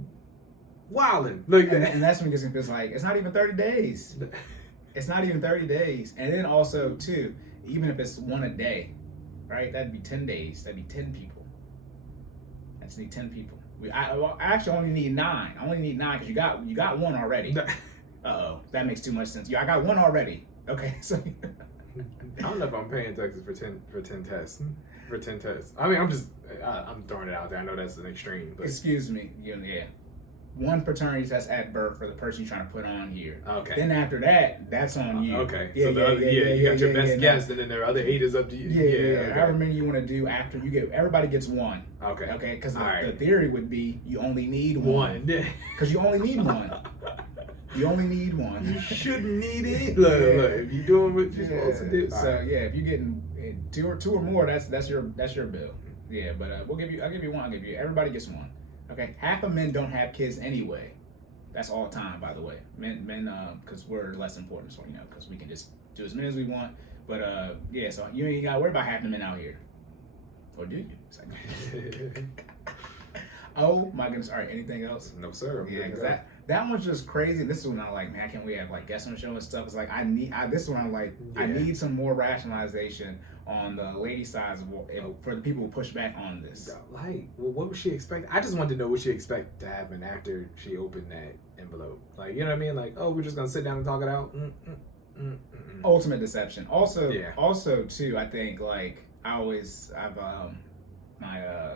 wilding. Look, And that's when it gets feels like it's not even 30 days. It's not even 30 days. And then also too, even if it's one a day, right? That'd be 10 days. That'd be 10 people. I just need 10 people. I actually only need 9. I only need 9 because you got one already. Uh-oh, that makes too much sense. Yeah, I got one already. Okay, so I don't know if I'm paying taxes for 10 tests. For 10 tests. I mean, I'm throwing it out there. I know that's an extreme, but excuse me. Yeah. One paternity test at birth for the person you're trying to put on here. okay. Then after that, that's on you. Okay. So you got your best guess, and then the other 8 is up to you. Yeah. Okay. However many you want to do after you get, everybody gets one. Okay. Okay, because the Alright. theory would be you only need One. Because you only need one. You only need one. You shouldn't need it. Look, if you're doing what you're supposed to do. So yeah, if you're getting two or more, that's your bill. Yeah, but I'll give you one. Everybody gets one. Okay, half of men don't have kids anyway. That's all time, by the way. Men, because we're less important, so because we can just do as many as we want. But yeah, so you ain't gotta worry about half the men out here, or do you? It's like, oh my goodness! All right, anything else? No, sir. Yeah, because that one's just crazy. This is when I'm like, man, can't we have like guests on the show and stuff? It's like this is when I'm like, I Yeah. need some more rationalization on the lady side for the people who push back on this. Like, well, what would she expect? I just wanted to know what she expect to happen after she opened that envelope. Like, you know what I mean? Like, oh, we're just gonna sit down and talk it out. Ultimate deception. Also, Yeah. also too, I think like I've my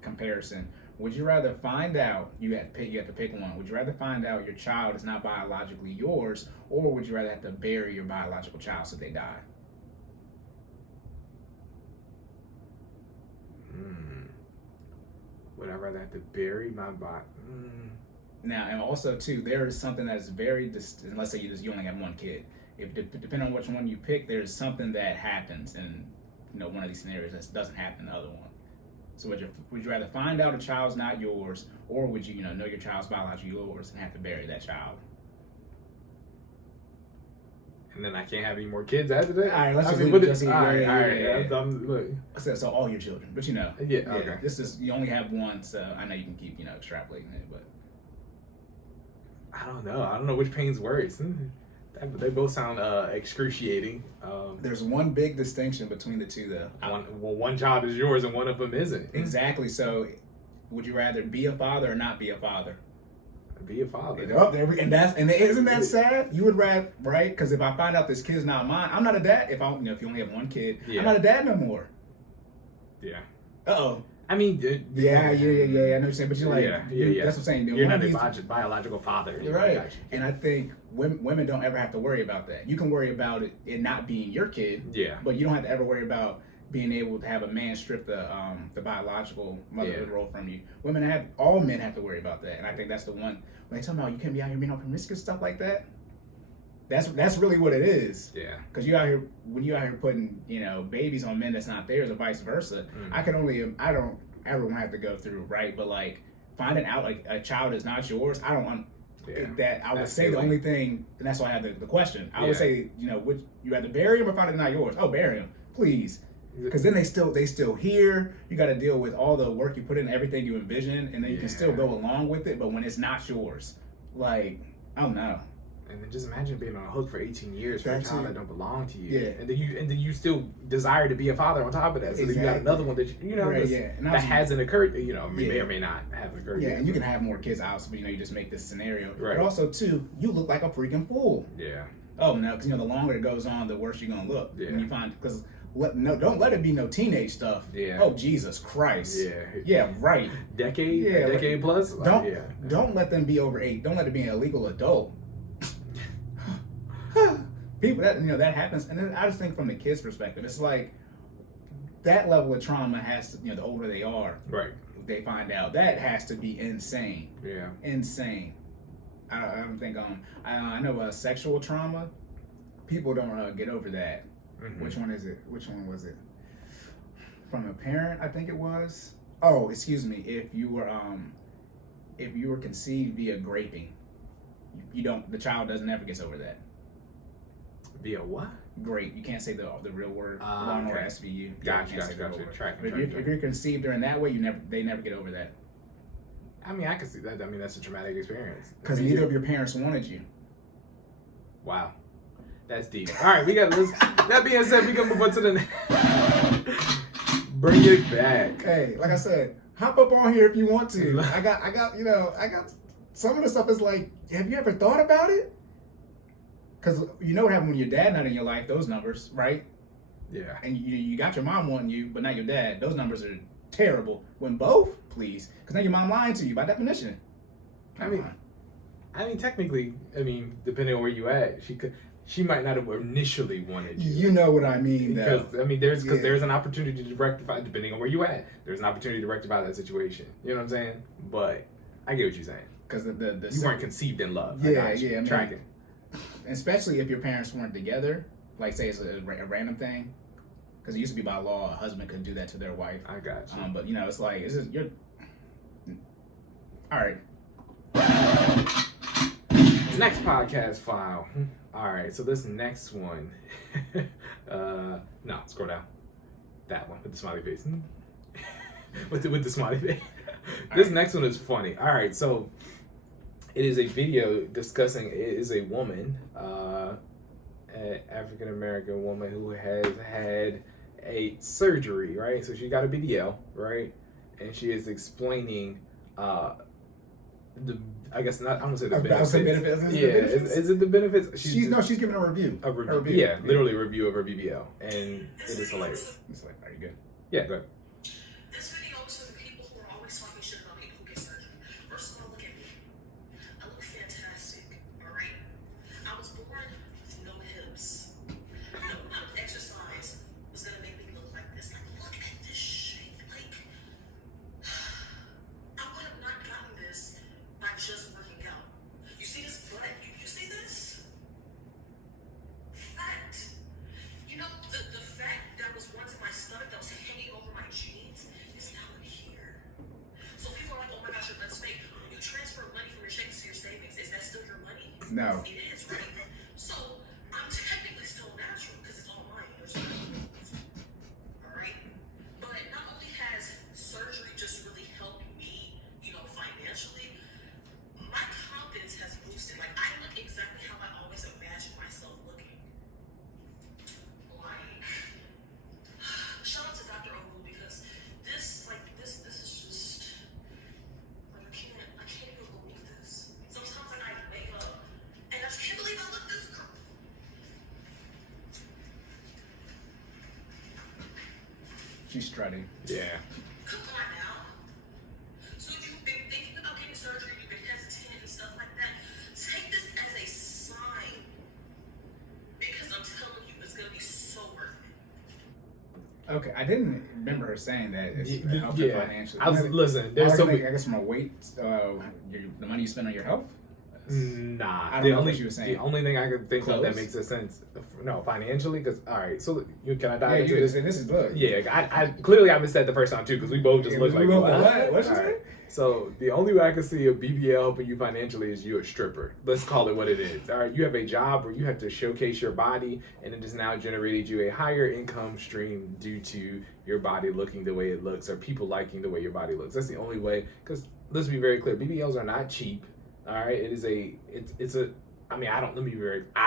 comparison. Would you rather find out you have to pick one? Would you rather find out your child is not biologically yours, or would you rather have to bury your biological child so they die? Would I rather have to bury my body? Now, and also too, there is something that's very let's say you only have one kid. If depending on which one you pick, there's something that happens in one of these scenarios that doesn't happen in the other one. So would you rather find out a child's not yours, or would you know your child's biologically yours and have to bury that child? And then I can't have any more kids after that? All right, let's just mean, leave it. what is- All all right. right. Look. So all your children, but Yeah, okay. this is you only have one, so I know you can keep extrapolating it, but I don't know. I don't know which pain's worse. They both sound excruciating. there's one big distinction between the two, though. One child is yours and one of them isn't. Exactly. So, would you rather be a father or not be a father? Be a father. Oh, isn't that sad? You would rather, right? Because if I find out this kid's not mine, I'm not a dad. If if you only have one kid, Yeah. I'm not a dad no more. Yeah. Uh-oh. I mean, Yeah. I know what you're saying, but you're like, yeah. that's what I'm saying. You're One not of a these- biological father. You're right. And I think women don't ever have to worry about that. You can worry about it not being your kid, Yeah. but you don't have to ever worry about being able to have a man strip the biological motherhood role from you. All men have to worry about that, and I think that's the one when they talk about you can't be out here being all promiscuous stuff like that. That's really what it is. Yeah. Because when you out here putting babies on men that's not theirs or vice versa. I don't ever want to have to go through, right? But like finding out like a child is not yours, I don't want that. I would That's say the silly. only thing, and that's why I have the question. I would Yeah. say which you rather bury him or find it not yours. Oh, bury him, please. Because then they still here. You got to deal with all the work you put in, everything you envision, and then you can still go along with it. But when it's not yours, like I don't know. And then just imagine being on a hook for 18 years for a That's child it. that don't belong to you. Yeah. And then you still desire to be a father on top of that. So then you got Exactly. another one that Right, that's- yeah. And I that was- hasn't occurred. May Yeah. or may not have occurred. Yeah, yet. and you can have more kids out, so you just make this scenario. Right. But also too, you look like a freaking fool. Yeah. Oh no, because the longer it goes on, the worse you're gonna look. Yeah. When you find don't let it be no teenage stuff. Yeah. Oh Jesus Christ. Yeah. Yeah. Right. Decade plus. Don't let them be over 8. Don't let it be an illegal adult. People that happens, and then I just think from the kids' perspective, it's like that level of trauma has to the older they are, Right. they find out that has to be insane. Yeah. Insane. I don't think I know sexual trauma. People don't get over that. Mhm. Which one is it? Which one was it? From a parent, I think it was. Oh, excuse me. If you were conceived via graping, the child doesn't ever gets over that. Via what? great. You can't say the real word. Long or Okay. SVU. Gotcha. You can't say the real word. Tracking, But if you're conceived during that way, they never get over that. I mean, I can see that. I mean, that's a traumatic experience. Because neither of your parents wanted you. Wow. That's deep. All right, we got this. That being said, we can move on to the next. Bring it back. Hey, like I said, hop up on here if you want to. I got some of the stuff is like, have you ever thought about it? Because you know what happened when your dad not in your life, those numbers, right? Yeah. And you got your mom wanting you, but not your dad. Those numbers are terrible. When both, please. Because now your mom lying to you by definition. I mean, technically, depending on where you at, she might not have initially wanted you. You know what I mean, though. Because there's an opportunity to rectify, depending on where you at. There's an opportunity to rectify that situation. You know what I'm saying? But I get what you're saying. Because you weren't conceived in love. Yeah, I mean, tracking. Especially if your parents weren't together, like say it's a random thing. Because it used to be by law, a husband couldn't do that to their wife. I got you. But it's like you're. All right. Next podcast file. All right, so this next one. No, scroll down. That one with the smiley face. with the smiley face. This next one is funny. All right, so it is a video discussing. It is a woman, an African American woman who has had a surgery, right? So she got a BBL, right? And she is explaining I guess not. I'm gonna say the benefits. Is it the benefits? She's giving a review. A review. Yeah, literally a review of her BBL, and it is hilarious. It's like, are you good? Yeah, go ahead. This video is for the people who are always talking shit about people who get surgery. First of all, look at me. I look fantastic, alright? I was born with no hips. No amount of exercise was gonna make me look like this. Like, look at this shape. Like, I would have not gotten this by just working out. You see this butt? You see this? Fat. You know, the fat that was once in my stomach that was hanging over my jeans is now in here. So people are like, oh my gosh, your butt's fake. You transfer money from your checkings to your savings. Is that still your money? No. It is, right? So I'm technically still natural because it's all mine. Alright? But not only has surgery just really helped me, financially, my confidence has boosted. Like, I look exactly how I always imagined myself looking. Like, shout out to Dr. Ogu because this is just, like, I can't even believe this. Sometimes, like, I wake up and I just can't believe I look this girl. She's strutting. Yeah. Come on now. So you've been thinking about getting surgery, you've been hesitant and stuff like that. Take this as a sign. Because I'm telling you, it's going to be so worth it. Okay, I didn't remember her saying that. It's helped her financially. Listen, there's so I guess from a weight, the money you spend on your health. Nah, I don't know what you were saying. The only thing I could think of that Clothes? makes a sense, no, financially, because all right, so can I dive Yeah, into you this? this is good. Yeah, I clearly I missed that the first time too, because we both just looked like what? What'd you All say? right. So the only way I can see a BBL helping you financially is you're a stripper. Let's call it what it is. All right, you have a job where you have to showcase your body, and it has now generated you a higher income stream due to your body looking the way it looks, or people liking the way your body looks. That's the only way. Because let's be very clear, BBLs are not cheap. All right, I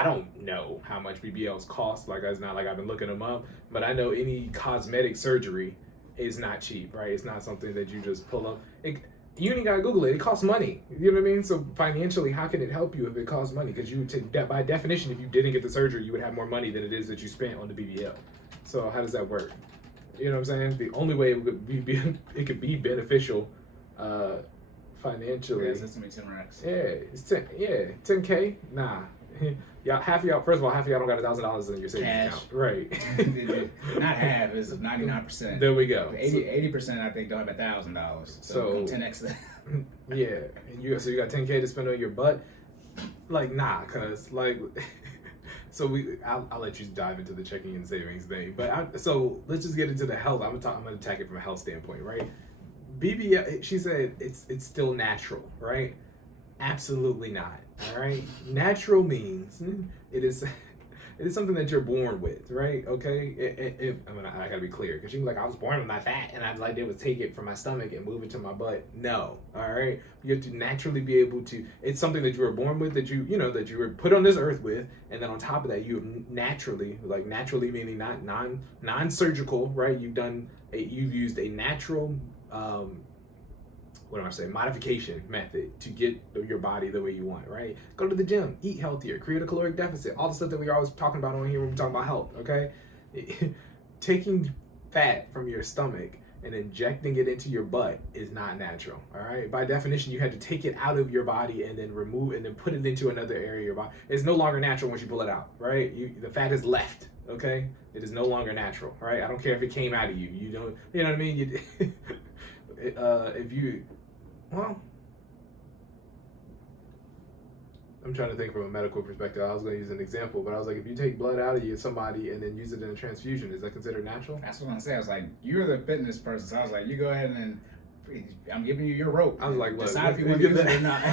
don't know how much BBLs cost. Like, it's not like I've been looking them up, but I know any cosmetic surgery is not cheap, right? It's not something that you just pull up. You ain't gotta Google it. It costs money. You know what I mean? So financially, how can it help you if it costs money? Because by definition, if you didn't get the surgery, you would have more money than it is that you spent on the BBL. So how does that work? You know what I'm saying? The only way it could be beneficial, financially. Yeah, it's gonna be 10 racks. Yeah, it's 10K. Nah, y'all. Half of y'all don't got $1,000 in your savings Cash. account, right? Not half, it's 99%. There we go. 80% I think don't have $1,000. So 10x that. Yeah, and you got 10K to spend on your butt. Like, nah, cause like. So I'll let you dive into the checking and savings thing, but so let's just get into the health. I'm gonna attack it from a health standpoint, right? BBL, she said it's still natural, right? Absolutely not. All right, natural means it is It is something that you're born with, right? Okay. I gotta be clear because you can be like, I was born with my fat, and all I did was take it from my stomach and move it to my butt. No, all right. You have to naturally be able to. It's something that you were born with, that that you were put on this earth with, and then on top of that, you have naturally meaning not non-surgical, right? You've used a natural. Modification method to get your body the way you want, right? Go to the gym, eat healthier, create a caloric deficit, all the stuff that we're always talking about on here when we talk about health, okay? Taking fat from your stomach and injecting it into your butt is not natural, all right? By definition, you had to take it out of your body and then put it into another area of your body. It's no longer natural once you pull it out, right? The fat is left, okay? It is no longer natural, right? I don't care if it came out of you. You know what I mean? I'm trying to think from a medical perspective. I was going to use an example, but I was like, if you take blood out of somebody and then use it in a transfusion, is that considered natural? That's what I'm saying. I was like, you're the fitness person, so I was like, you go ahead and I'm giving you your rope. I was like, look, decide if you want to use it or not.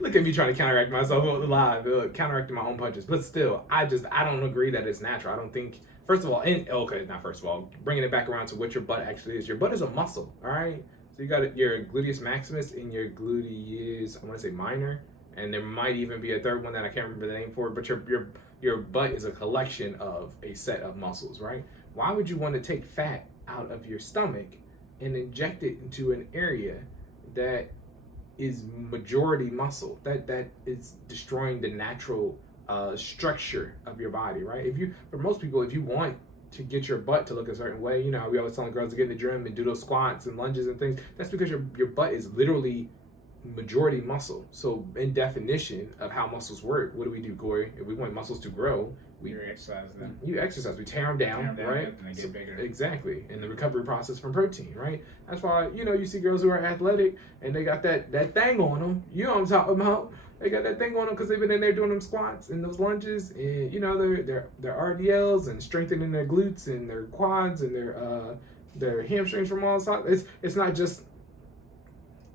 Look at me trying to counteract myself live, counteracting my own punches. But still, I don't agree that it's natural. I don't think, bringing it back around to what your butt actually is. Your butt is a muscle, all right? So you got your gluteus maximus and your gluteus, I want to say minor, and there might even be a third one that I can't remember the name for, but your butt is a collection of a set of muscles, right? Why would you want to take fat out of your stomach and inject it into an area that is majority muscle, that is destroying the natural structure of your body, right? For most people, if you want to get your butt to look a certain way, we always telling girls to get in the gym and do those squats and lunges and things. That's because your butt is literally majority muscle. So in definition of how muscles work, what do, Cory? If we want muscles to grow, you exercise them. We tear them down, right? And they get bigger. Exactly. In the recovery process from protein, right? That's why, you see girls who are athletic and they got that thing on them. You know what I'm talking about? They got that thing on them because they've been in there doing them squats and those lunges, and their RDLs and strengthening their glutes and their quads and their hamstrings from all sides. It's not just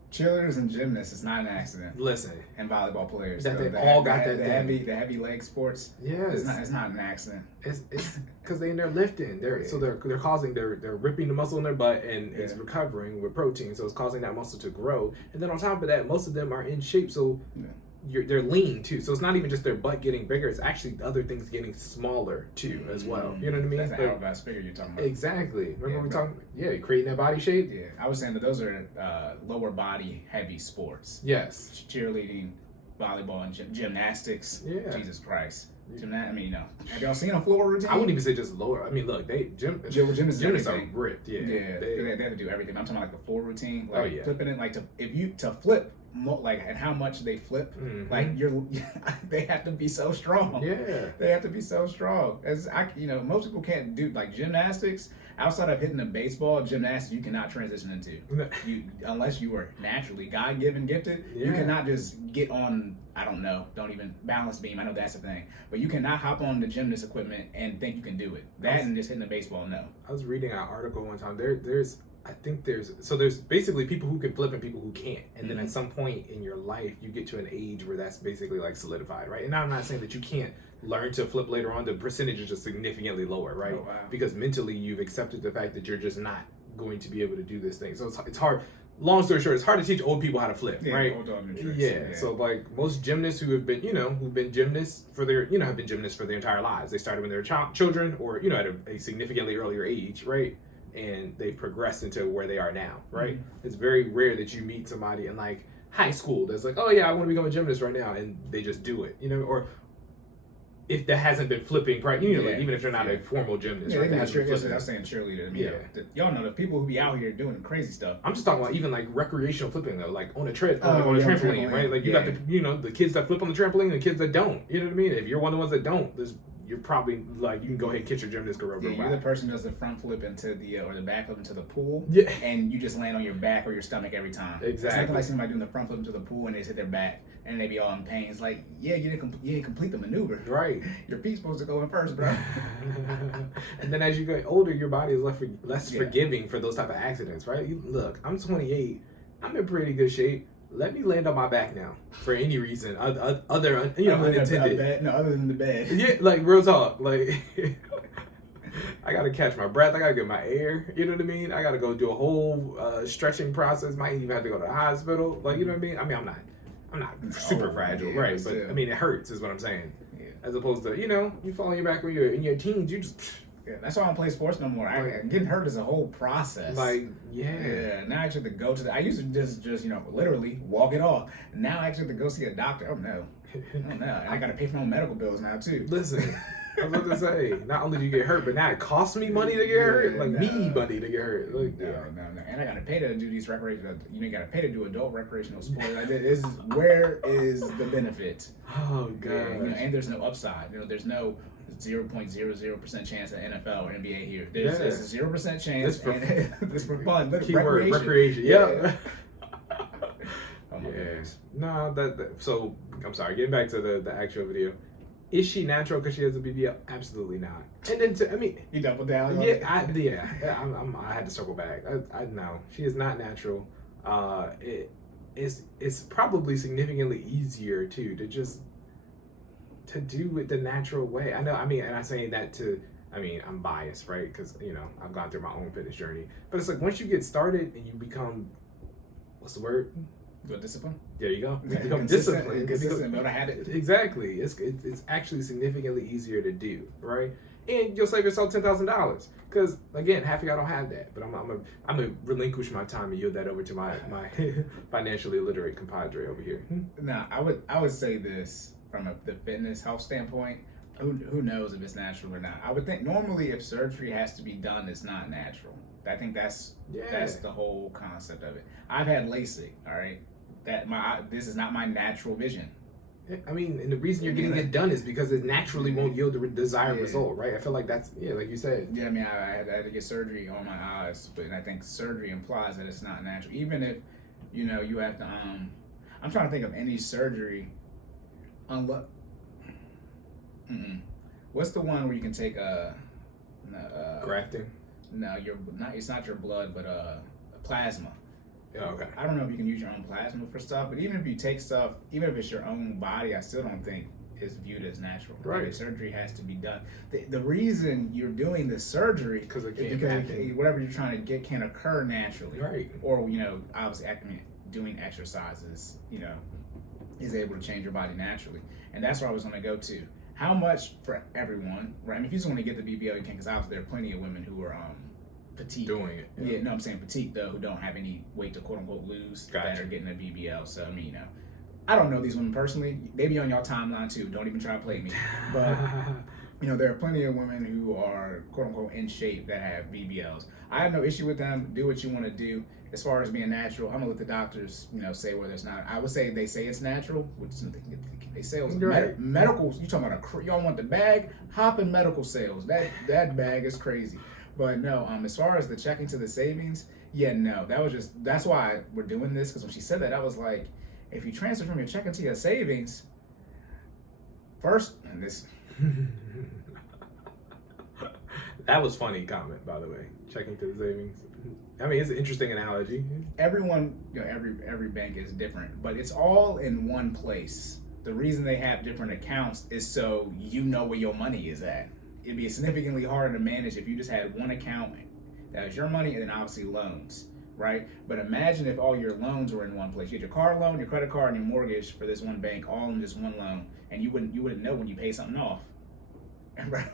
cheerleaders and gymnasts. It's not an accident. Listen, and volleyball players. They all got that thing. The heavy leg sports. Yeah, it's not an accident. It's because they're in there lifting. They're ripping the muscle in their butt and it's recovering with protein, so it's causing that muscle to grow. And then on top of that, most of them are in shape, so they're lean too. So it's not even just their butt getting bigger; it's actually other things getting smaller too as well. You know what I mean? That's an hourglass figure you're talking about. Exactly. Remember we talking? Yeah, creating that body shape. Yeah, I was saying that those are lower body heavy sports. Yes. Cheerleading, volleyball, and gymnastics. Yeah. Jesus Christ. Have y'all seen a floor routine? I wouldn't even say just lower. I mean, look, gymnasts are ripped. Yeah. They have to do everything. I'm talking about like the floor routine, like flipping it, like to flip. And how much they flip, they have to be so strong. Yeah, they have to be so strong. Most people can't do like gymnastics outside of hitting a baseball. Gymnastics you cannot transition into unless you were naturally God-given gifted. You cannot just get on. I don't know. Don't even balance beam. I know that's a thing, but you cannot hop on the gymnast equipment and think you can do it. And just hitting a baseball. No. I was reading an article one time. There's basically people who can flip and people who can't. And then at some point in your life, you get to an age where that's basically like solidified, right? And I'm not saying that you can't learn to flip later on. The percentage is just significantly lower, right? Oh, wow. Because mentally you've accepted the fact that you're just not going to be able to do this thing. So it's hard. Long story short, it's hard to teach old people how to flip, right? Old dog tricks. Yeah. So like most gymnasts who have been, who've been gymnasts for their, have been gymnasts for their entire lives. They started when they were children or, at a significantly earlier age, right? And they progressed into where they are now, right? Mm-hmm. It's very rare that you meet somebody in like high school that's like, oh yeah, I want to become a gymnast right now, and they just do it, or if that hasn't been flipping, right? Like, even if they're not a formal gymnast, right? I was saying cheerleader. Y'all know the people who be out here doing crazy stuff. I'm just talking about even like recreational flipping though, like on a trampoline, right? Like you got the kids that flip on the trampoline and the kids that don't. You know what I mean? If you're one of the ones that don't, you're probably like, you can go ahead and catch your gymnast career. Yeah, you're the person who does the front flip into the or the back flip into the pool. Yeah, and you just land on your back or your stomach every time. Exactly. It's nothing like somebody doing the front flip into the pool and they just hit their back and they be all in pain. It's like, you didn't complete the maneuver. Right. Your feet's supposed to go in first, bro. And then as you get older, your body is less forgiving for those type of accidents, right? Look, I'm 28. I'm in pretty good shape. let me land on my back now for any reason other Other unintended. other than the bed. Yeah, like real talk. Like I gotta catch my breath. I gotta get my air. You know what I mean? I gotta go do a whole stretching process. Might even have to go to the hospital. Like, you know what I mean? I mean, I'm not super fragile, yeah, right? But still. I mean, it hurts, is what I'm saying. Yeah. As opposed to, you fall on your back when you're in your teens. You just Yeah, that's why I don't play sports no more. Getting hurt is a whole process. like, yeah. Now I actually have to go to I used to just literally walk it off. Now I actually have to go see a doctor. Oh no. And I gotta pay for my own medical bills now too. Listen, I was about to say, not only do you get hurt, but now it costs me money to get hurt. Like me money to get hurt. Like, No. And I gotta pay to do these recreational. You gotta pay to do adult recreational sports. Like, where is the benefit? Oh god. Yeah, and there's no upside. There's no 0.00% chance at NFL or NBA here. There's a 0% chance. This for fun. Keyword recreation. Yeah. Oh my Yeah. goodness. No, so I'm sorry. Getting back to the actual video, is she natural because she has a BBL? Absolutely not. And then You double down. yeah, I had to circle back. I no, she is not natural. It's probably significantly easier too to do it the natural way. I know. I mean, and I'm saying that to. I mean, I'm biased, right? Because I've gone through my own fitness journey. But it's like once you get started and you become, what's the word? Good discipline. There you go. You become Consistent, disciplined. Consistent. But I had it. Exactly. It's actually significantly easier to do, right? And you'll save yourself $10,000 because again, half of y'all don't have that. But I'm gonna relinquish my time and yield that over to my financially illiterate compadre over here. Now, I would say this from the fitness health standpoint. Who knows if it's natural or not? I would think normally if surgery has to be done, it's not natural. I think that's the whole concept of it. I've had LASIK. All right, this is not my natural vision. I mean, and the reason you're getting it done is because it naturally won't yield the desired result, right? I feel like that's like you said. Yeah, I mean, I had to get surgery on my eyes, but I think surgery implies that it's not natural. Even if you have to. I'm trying to think of any surgery. What's the one where you can take Grafting? No, it's not your blood, but plasma. Yeah, okay. I don't know if you can use your own plasma for stuff, but even if you take stuff, even if it's your own body, I still don't think it's viewed as natural. Right. Like, surgery has to be done. The reason you're doing the surgery because whatever you're trying to get can occur naturally. Right. Or obviously doing exercises, is able to change your body naturally, and that's where I was going to go to. How much for everyone, right? I mean, if you just want to get the BBL, you can, because obviously there are plenty of women who are petite. Doing it. Yeah, no, I'm saying petite, though, who don't have any weight to quote-unquote lose that are getting a BBL. So, I mean, I don't know these women personally. They be on your timeline, too. Don't even try to play me. But, there are plenty of women who are quote-unquote in shape that have BBLs. I have no issue with them. Do what you want to do. As far as being natural, I'm going to let the doctors, say whether it's not. I would say they say it's natural, which they say it's right. Medical. You talking about y'all want the bag? Hop in medical sales. That bag is crazy. But no, as far as the checking to the savings, no, that's why we're doing this, because when she said that, I was like, if you transfer from your checking to your savings, first, and this. That was funny comment, by the way. Checking to the savings. I mean, it's an interesting analogy. Everyone, every bank is different, but it's all in one place. The reason they have different accounts is so you know where your money is at. It'd be significantly harder to manage if you just had one account that was your money and then obviously loans, right? But imagine if all your loans were in one place. You had your car loan, your credit card, and your mortgage for this one bank, all in just one loan, and you wouldn't know when you pay something off. Right,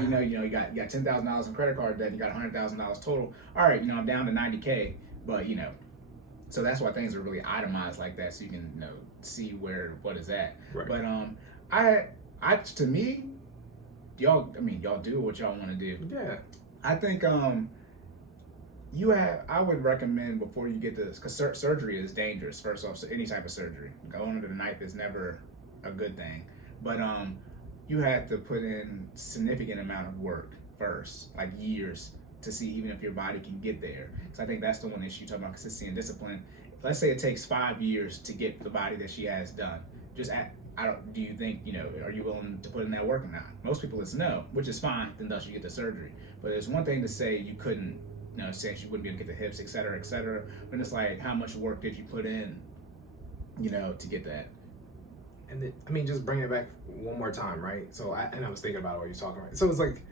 you got $10,000 in credit card debt, you got $100,000 total. All right, I'm down to $90K, but so that's why things are really itemized like that, so you can see what is at. Right. But I to me, y'all do what y'all want to do. Yeah. I think I would recommend before you get this, because surgery is dangerous. First off, so any type of surgery, going under the knife is never a good thing. But you have to put in significant amount of work first, like years, to see even if your body can get there. So I think that's the one issue, talking about consistency and discipline. Let's say it takes 5 years to get the body that she has done. Do you think, are you willing to put in that work or not? Most people it's no, which is fine, then thus you get the surgery. But there's one thing to say you couldn't, say she wouldn't be able to get the hips, et cetera, et cetera. But it's like, how much work did you put in to get that. And I mean, just bringing it back one more time, right? So I was thinking about it while you're talking, right? So it's like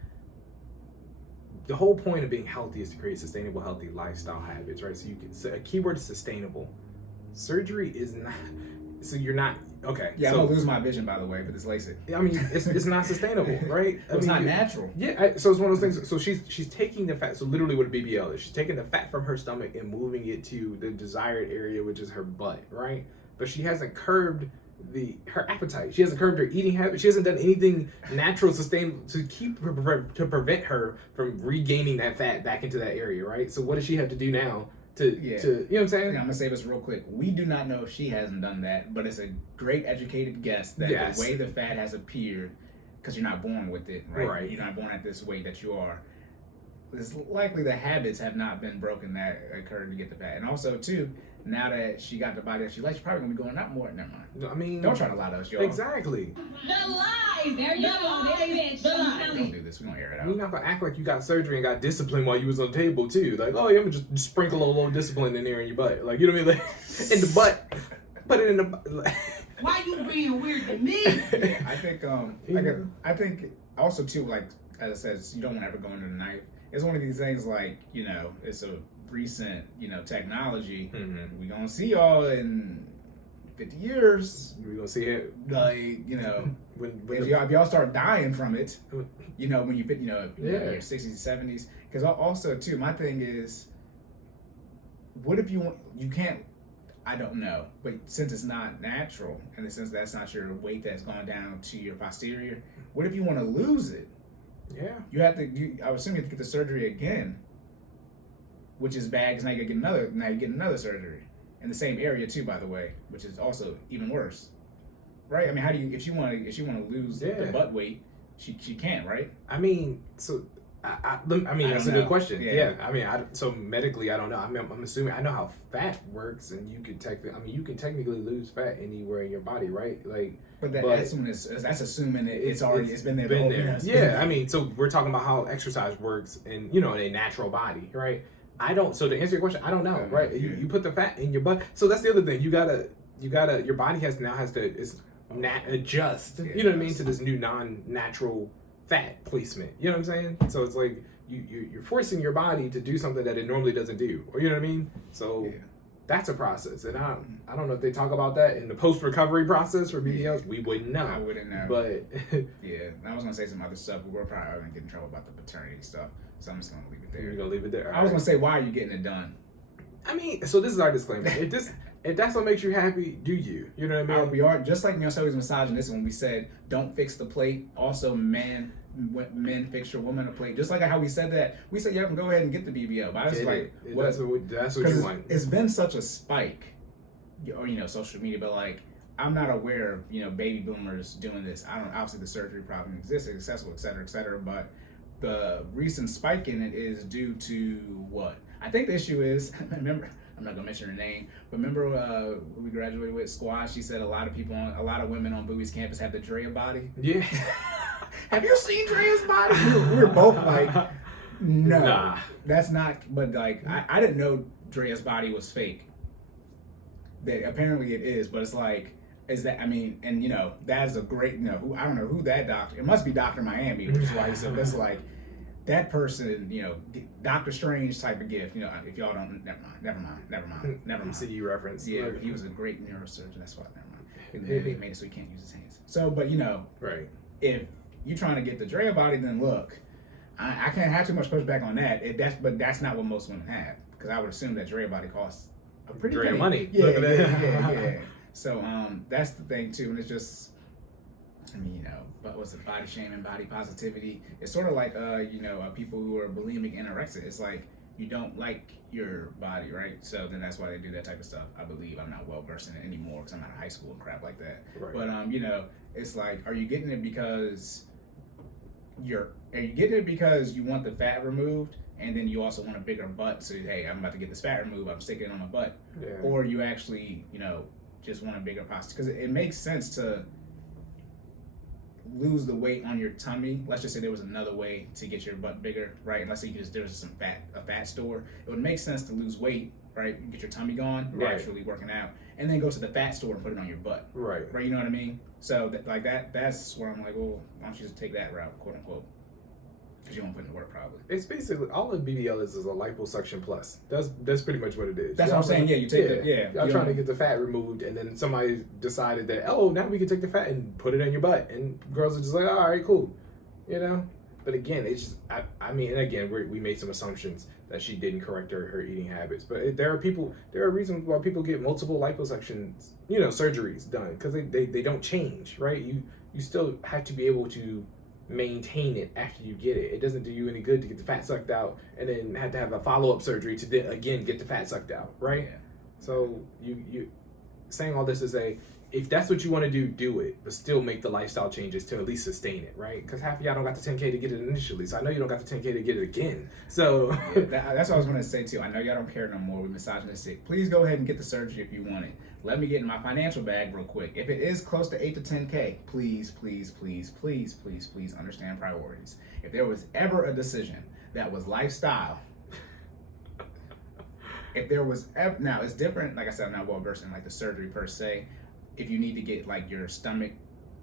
the whole point of being healthy is to create sustainable, healthy lifestyle habits, right? So a keyword is sustainable. Surgery is not. So you're not okay. Yeah, so, I'm gonna lose my vision, by the way, for this LASIK. I mean, it's not sustainable, right? It's not natural. Yeah, so it's one of those things. So she's taking the fat. So literally, what a BBL is, she's taking the fat from her stomach and moving it to the desired area, which is her butt, right? But she hasn't curbed her appetite. She hasn't curbed her eating habit. She hasn't done anything natural, sustainable to prevent her from regaining that fat back into that area, right? So what does she have to do now? To you know what I'm saying? Yeah, I'm gonna say this real quick. We do not know if she hasn't done that, but it's a great educated guess that the way the fat has appeared, because you're not born with it, right? You're not born at this weight that you are. It's likely the habits have not been broken that occurred to get the fat, and also too, now that she got the body that she likes, she's probably gonna be going up more. Never mind. I mean, don't try to lie to us, y'all. Exactly. The lies. There you go. There it is. The lies. Don't do this. We don't air it out. You're not gonna act like you got surgery and got discipline while you was on the table too. Like, oh yeah, I'm gonna just sprinkle a little discipline in there in your butt. Like, you know what I mean? Like, in the butt. Put it in the butt. Why you being weird to me? Yeah, I think I think also too, like as I said, you don't want to ever go under the knife. It's one of these things like, it's a recent, technology. Mm-hmm. We gonna see y'all in 50 years. We're gonna see it. Like, when if y'all start dying from it, when you fit, your Yeah. 60s, 70s. Because also too, my thing is, what if you can't, I don't know, but since it's not natural, in the sense that's not your weight that's going down to your posterior, what if you want to lose it? Yeah. You have to. I would assume you have to get the surgery again, which is bad because now you get another surgery in the same area too, by the way, which is also even worse, right? I mean, how do you if you want to lose the butt weight, she can't, right? I mean, so I mean that's a good question. Yeah. I mean, so medically, I don't know. I mean, I'm assuming I know how fat works, and you can technically lose fat anywhere in your body, right? Like. But that's assuming it's been there. Yeah, I mean, so we're talking about how exercise works in in a natural body, right? So to answer your question, I don't know, right? You put the fat in your butt. So that's the other thing. You gotta your body has to adjust, you know what I mean, to this new non-natural fat placement. You know what I'm saying? So it's like you're forcing your body to do something that it normally doesn't do. Or you know what I mean? So that's a process, and I don't know if they talk about that in the post-recovery process for BBLs. We wouldn't know. I wouldn't know. But yeah, I was gonna say some other stuff, but we're probably gonna get in trouble about the paternity stuff, so I'm just gonna leave it there. You're gonna leave it there. I was gonna say, why are you getting it done? I mean, so this is our disclaimer. If that's what makes you happy, do you? You know what I mean? We are just like so he's misogynist when we said don't fix the plate. Also, men fix your woman a plate. Just like how we said that, we said you can go ahead and get the BBL. But I was like, that's what you want. It's been such a spike, or social media. But like, I'm not aware of baby boomers doing this. I don't. Obviously, the surgery problem exists, it's accessible, et cetera, et cetera. But the recent spike in it is due to what? I think the issue is. Remember, I'm not gonna mention her name, but remember who we graduated with, Squash? She said a lot of women on Bowie's campus have the Drea body. Yeah. Have you seen Drea's body? We were both like, no, nah. That's not. But like, I didn't know Drea's body was fake. That apparently it is, but it's like, is that? I mean, and that's a great. I don't know who that doctor. It must be Dr. Miami, which is why he said that's like. That person, Doctor Strange type of gift. If y'all don't, never mind. MCU reference. Yeah, but he was a great neurosurgeon. That's why. Never mind. They made it so he can't use his hands. So, but right. If you're trying to get the Drea body, then look, I can't have too much pushback on that. But that's not what most women have, because I would assume that Drea body costs a pretty Drea penny. money. Yeah. So that's the thing too, and it's just. I mean, but what's it, body shaming, body positivity? It's sort of like, people who are bulimic, anorexic. It's like you don't like your body, right? So then that's why they do that type of stuff. I believe I'm not well versed in it anymore because I'm out of high school and crap like that. Right. But it's like, are you getting it because you want the fat removed, and then you also want a bigger butt? So hey, I'm about to get this fat removed. I'm sticking it on my butt, or you actually, just want a bigger posture? Because it makes sense to lose the weight on your tummy, let's just say there was another way to get your butt bigger, right? And let's say you just, there was a fat store, it would make sense to lose weight, right? You get your tummy gone, naturally working out, and then go to the fat store and put it on your butt. Right. Right, you know what I mean? So that's where I'm like, well, why don't you just take that route, quote unquote? Because you won't put in the work probably. It's basically all of BBL is a liposuction plus. That's pretty much what it is. That's what I'm saying. Yeah, you take Y'all trying to get the fat removed, and then somebody decided that now we can take the fat and put it in your butt, and girls are just like, all right, cool, you know. But again, it's just I mean, and again, we made some assumptions that she didn't correct her eating habits, but there are reasons why people get multiple liposuction surgeries done because they don't change, right? You still have to be able to maintain it after you get it. It doesn't do you any good to get the fat sucked out and then have to have a follow-up surgery to then again get the fat sucked out, right? Yeah. So you saying all this to say, if that's what you want to do it, but still make the lifestyle changes to at least sustain it, right? Because half of y'all don't got the 10K to get it initially, so I know you don't got the 10K to get it again. So that's what I was going to say too. I know y'all don't care no more. We're misogynistic. Please go ahead and get the surgery if you want it. Let me get in my financial bag real quick. If it is close to 8 to 10K, please understand priorities. If there was ever a decision that was lifestyle, if there was ever, now it's different. Like I said, I'm not well versed in like the surgery per se. If you need to get like your stomach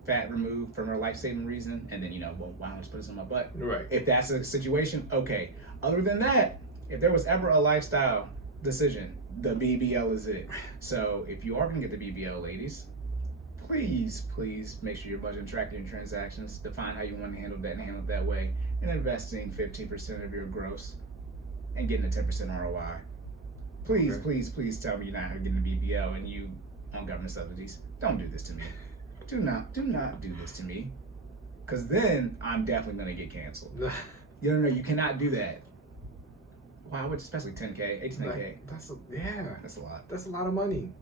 fat removed from a life-saving reason, and then well, why don't I just put this in my butt? Right. If that's a situation, okay. Other than that, if there was ever a lifestyle decision, the BBL is it. So if you are gonna get the BBL, ladies, please make sure you're budgeting, tracking your transactions, define how you want to handle that and handle it that way, and investing 15% of your gross and getting a 10% ROI. Please tell me you're not getting the BBL and you on government subsidies. Don't do this to me. Do not do this to me, because then I'm definitely gonna get canceled. No, you cannot do that. Wow, especially 10K, 8 to 10K. That's a lot. That's a lot. That's a lot of money.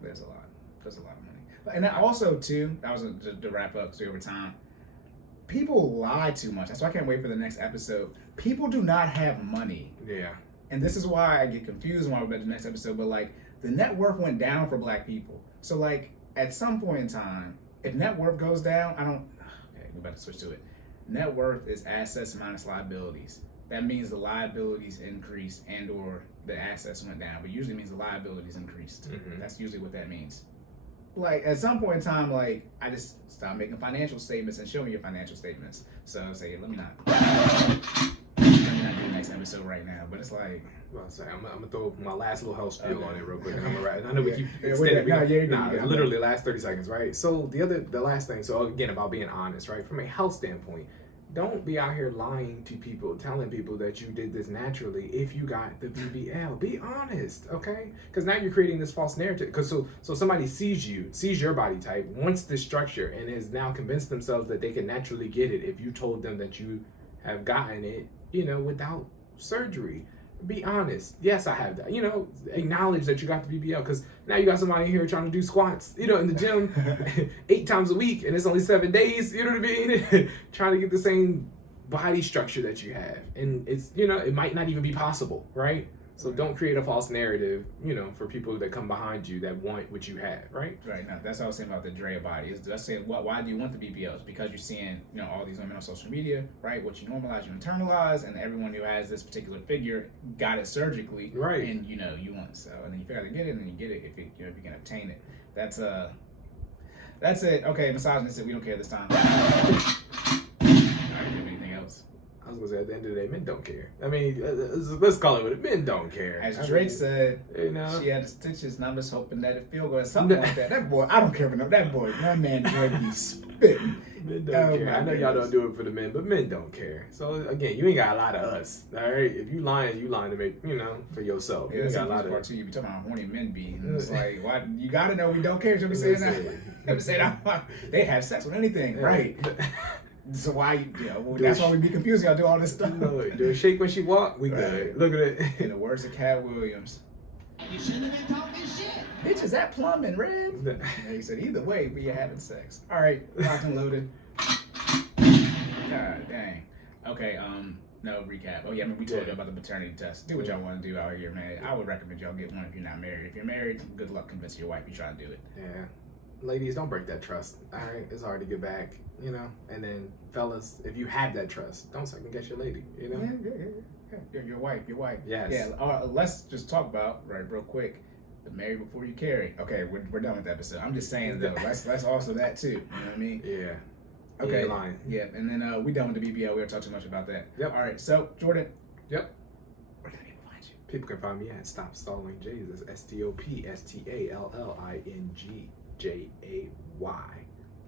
That's a lot. That's a lot of money. And also too, that was to wrap up. So over time, people lie too much. That's why I can't wait for the next episode. People do not have money. Yeah. And this is why I get confused when I read the next episode. But like, the net worth went down for Black people. So like, at some point in time, if net worth goes down, we're about to switch to it. Net worth is assets minus liabilities. That means the liabilities increased and or the assets went down, but usually means the liabilities increased. Mm-hmm. That's usually what that means. Like, at some point in time, like, I just stopped making financial statements and show me your financial statements. So I say, let me not do the next episode right now, but it's like, Well, I'm gonna throw my last little health spiel on it real quick, and I'm gonna wrap. I know we keep extending. Literally last 30 seconds, right? So the last thing. So again, about being honest, right? From a health standpoint, don't be out here lying to people, telling people that you did this naturally if you got the BBL. Be honest, okay? Because now you're creating this false narrative. Because so somebody sees your body type, wants this structure, and has now convinced themselves that they can naturally get it if you told them that you have gotten it, without surgery. Be honest. Yes, I have that. Acknowledge that you got the BBL, because now you got somebody here trying to do squats, in the gym 8 times a week, and it's only 7 days, you know what I mean? Trying to get the same body structure that you have. And it's, it might not even be possible, right? So don't create a false narrative, for people that come behind you that want what you have, right? Right. Now, that's what I was saying about the Drea body. Let's say, why do you want the BBLs? Because you're seeing, all these women on social media, right? What you normalize, you internalize, and everyone who has this particular figure got it surgically, right? And you want so, and then you figure out to get it, and then you get it if you can obtain it. That's it. Okay, misogynistic. We don't care this time. All right. Do you have anything else? I was gonna say, at the end of the day, men don't care. I mean, let's call it what it. Men don't care. As Drake said, she had the stitches, and I'm just hoping that it feel good, something like that. That boy, I don't care for that boy. My man Drake be spitting. Men don't care. I know y'all don't do it for the men, but men don't care. So again, you ain't got a lot of us. All right, if you lying to make for yourself. Yeah, you that's got a lot part of. too. You be talking about how horny men be, and it's like, why? You gotta know we don't care. You be saying that. You saying they have sex with anything, right? So why? That's why we be confused. Y'all do all this stuff. Do a shake when she walk. We good. Look at it. In the words of Cat Williams. You shouldn't have been talking shit. Bitch, is that plumbing, Red? And he said, either way, but you're having sex. All right, locked and loaded. God dang. Okay, no recap. Oh yeah, we told you about the paternity test. Do what y'all want to do out here, man. I would recommend y'all get one if you're not married. If you're married, good luck convincing your wife you try to do it. Yeah. ladies, don't break that trust. All right, it's hard to get back, you know. And then, fellas, if you have that trust, don't second guess your lady, you know. Yeah. Your wife. Yes. Yeah. Let's just talk about real quick. The marry before you carry. Okay, we're done with that episode. I'm just saying though. Let's also that too. You know what I mean? Yeah. Okay. Yeah. And then we done with the BBL. We don't talk too much about that. Yep. All right. So Jordan. Yep. Where can people find you? People can find me at Stop Stalling Jesus. StopStallingJay.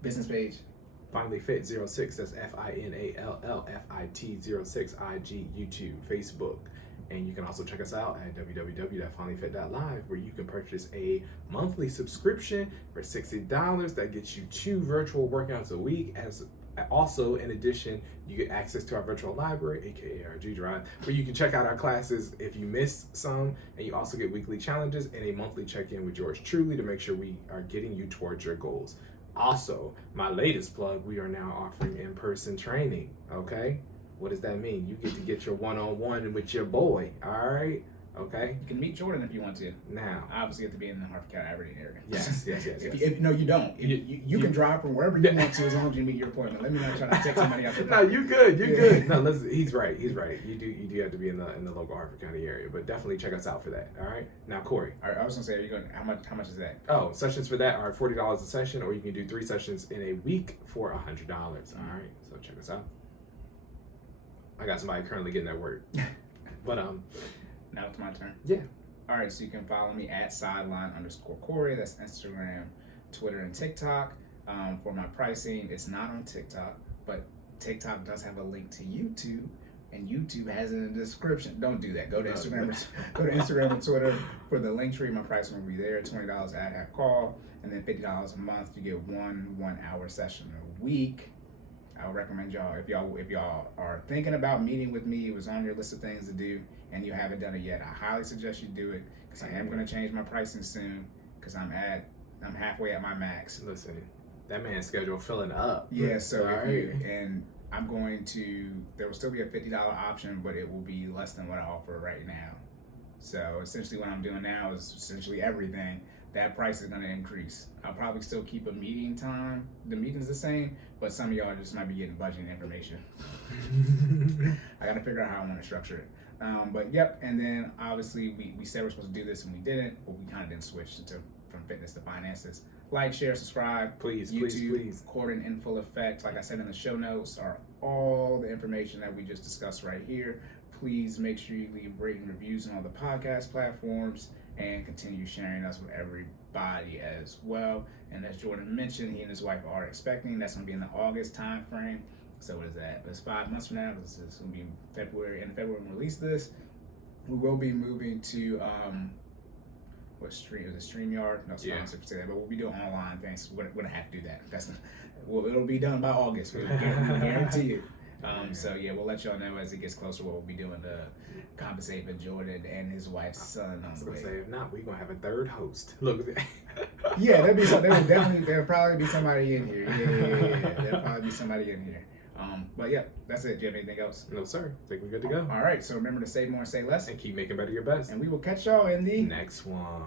Business page. FinallyFit 06. That's FINALLFIT 06 IG, YouTube, Facebook. And you can also check us out at www.finallyfit.live, where you can purchase a monthly subscription for $60 that gets you 2 virtual workouts a week. As also, in addition, you get access to our virtual library, aka our G Drive, where you can check out our classes if you missed some, and you also get weekly challenges and a monthly check-in with yours truly to make sure we are getting you towards your goals. Also, my latest plug, we are now offering in-person training, okay? What does that mean? You get to get your one-on-one with your boy, all right? Okay? You can meet Jordan if you want to. Now. Obviously, you have to be in the Hartford County, Aberdeen area. Yes. No, you don't. You can drive from wherever you want to as long as you meet your appointment. Let me not try to take somebody out your No, you good. You're good. No, listen, he's right. You do have to be in the local Hartford County area, but definitely check us out for that. All right. Now, Corey. All right, I was gonna say, are you going? How much is that? Oh, sessions for that are $40 a session, or you can do 3 sessions in a week for $100. All right. So check us out. I got somebody currently getting that work. But now it's my turn. Yeah. All right, so you can follow me at sideline_Cory. That's Instagram, Twitter, and TikTok. For my pricing, it's not on TikTok, but TikTok does have a link to YouTube, and YouTube has it in the description. Don't do that. Go to Instagram and Twitter for the link tree. My pricing will be there. $20 ad hoc call, and then $50 a month. You get one 1-hour session a week. I would recommend y'all, if y'all are thinking about meeting with me, it was on your list of things to do, and you haven't done it yet, I highly suggest you do it, because I am going to change my pricing soon, because I'm halfway at my max. Listen, that man's schedule filling up. Yeah, so and I'm going to, there will still be a $50 option, but it will be less than what I offer right now. So essentially what I'm doing now is essentially everything. That price is going to increase. I'll probably still keep a meeting time. The meeting's the same, but some of y'all just might be getting budgeting information. I got to figure out how I want to structure it. But yep, and then obviously we said we're supposed to do this and we didn't, but we kind of didn't switch from fitness to finances. Like, share, subscribe. Please, YouTube, please. Cordan in full effect. Like I said in the show notes are all the information that we just discussed right here. Please make sure you leave rating reviews on all the podcast platforms and continue sharing us with everybody as well. And as Jordan mentioned, he and his wife are expecting. That's going to be in the August time frame. So what is that? It's 5 months from now. It's going to be February. In February when we release this, we will be moving to StreamYard? No sponsor for that, but we'll be doing online things. We're going to have to do that. It'll be done by August. We guarantee it. So yeah, we'll let y'all know as it gets closer what we'll be doing to compensate for Jordan and his wife's son on the way. If not, we're gonna have a third host. Look at that. Yeah, there'll probably be somebody in here. Yeah. There'll probably be somebody in here. But yeah, that's it. Do you have anything else? No, sir. I think we're good to go. All right. So remember to say more and say less. And keep making better your best. And we will catch y'all in the next one.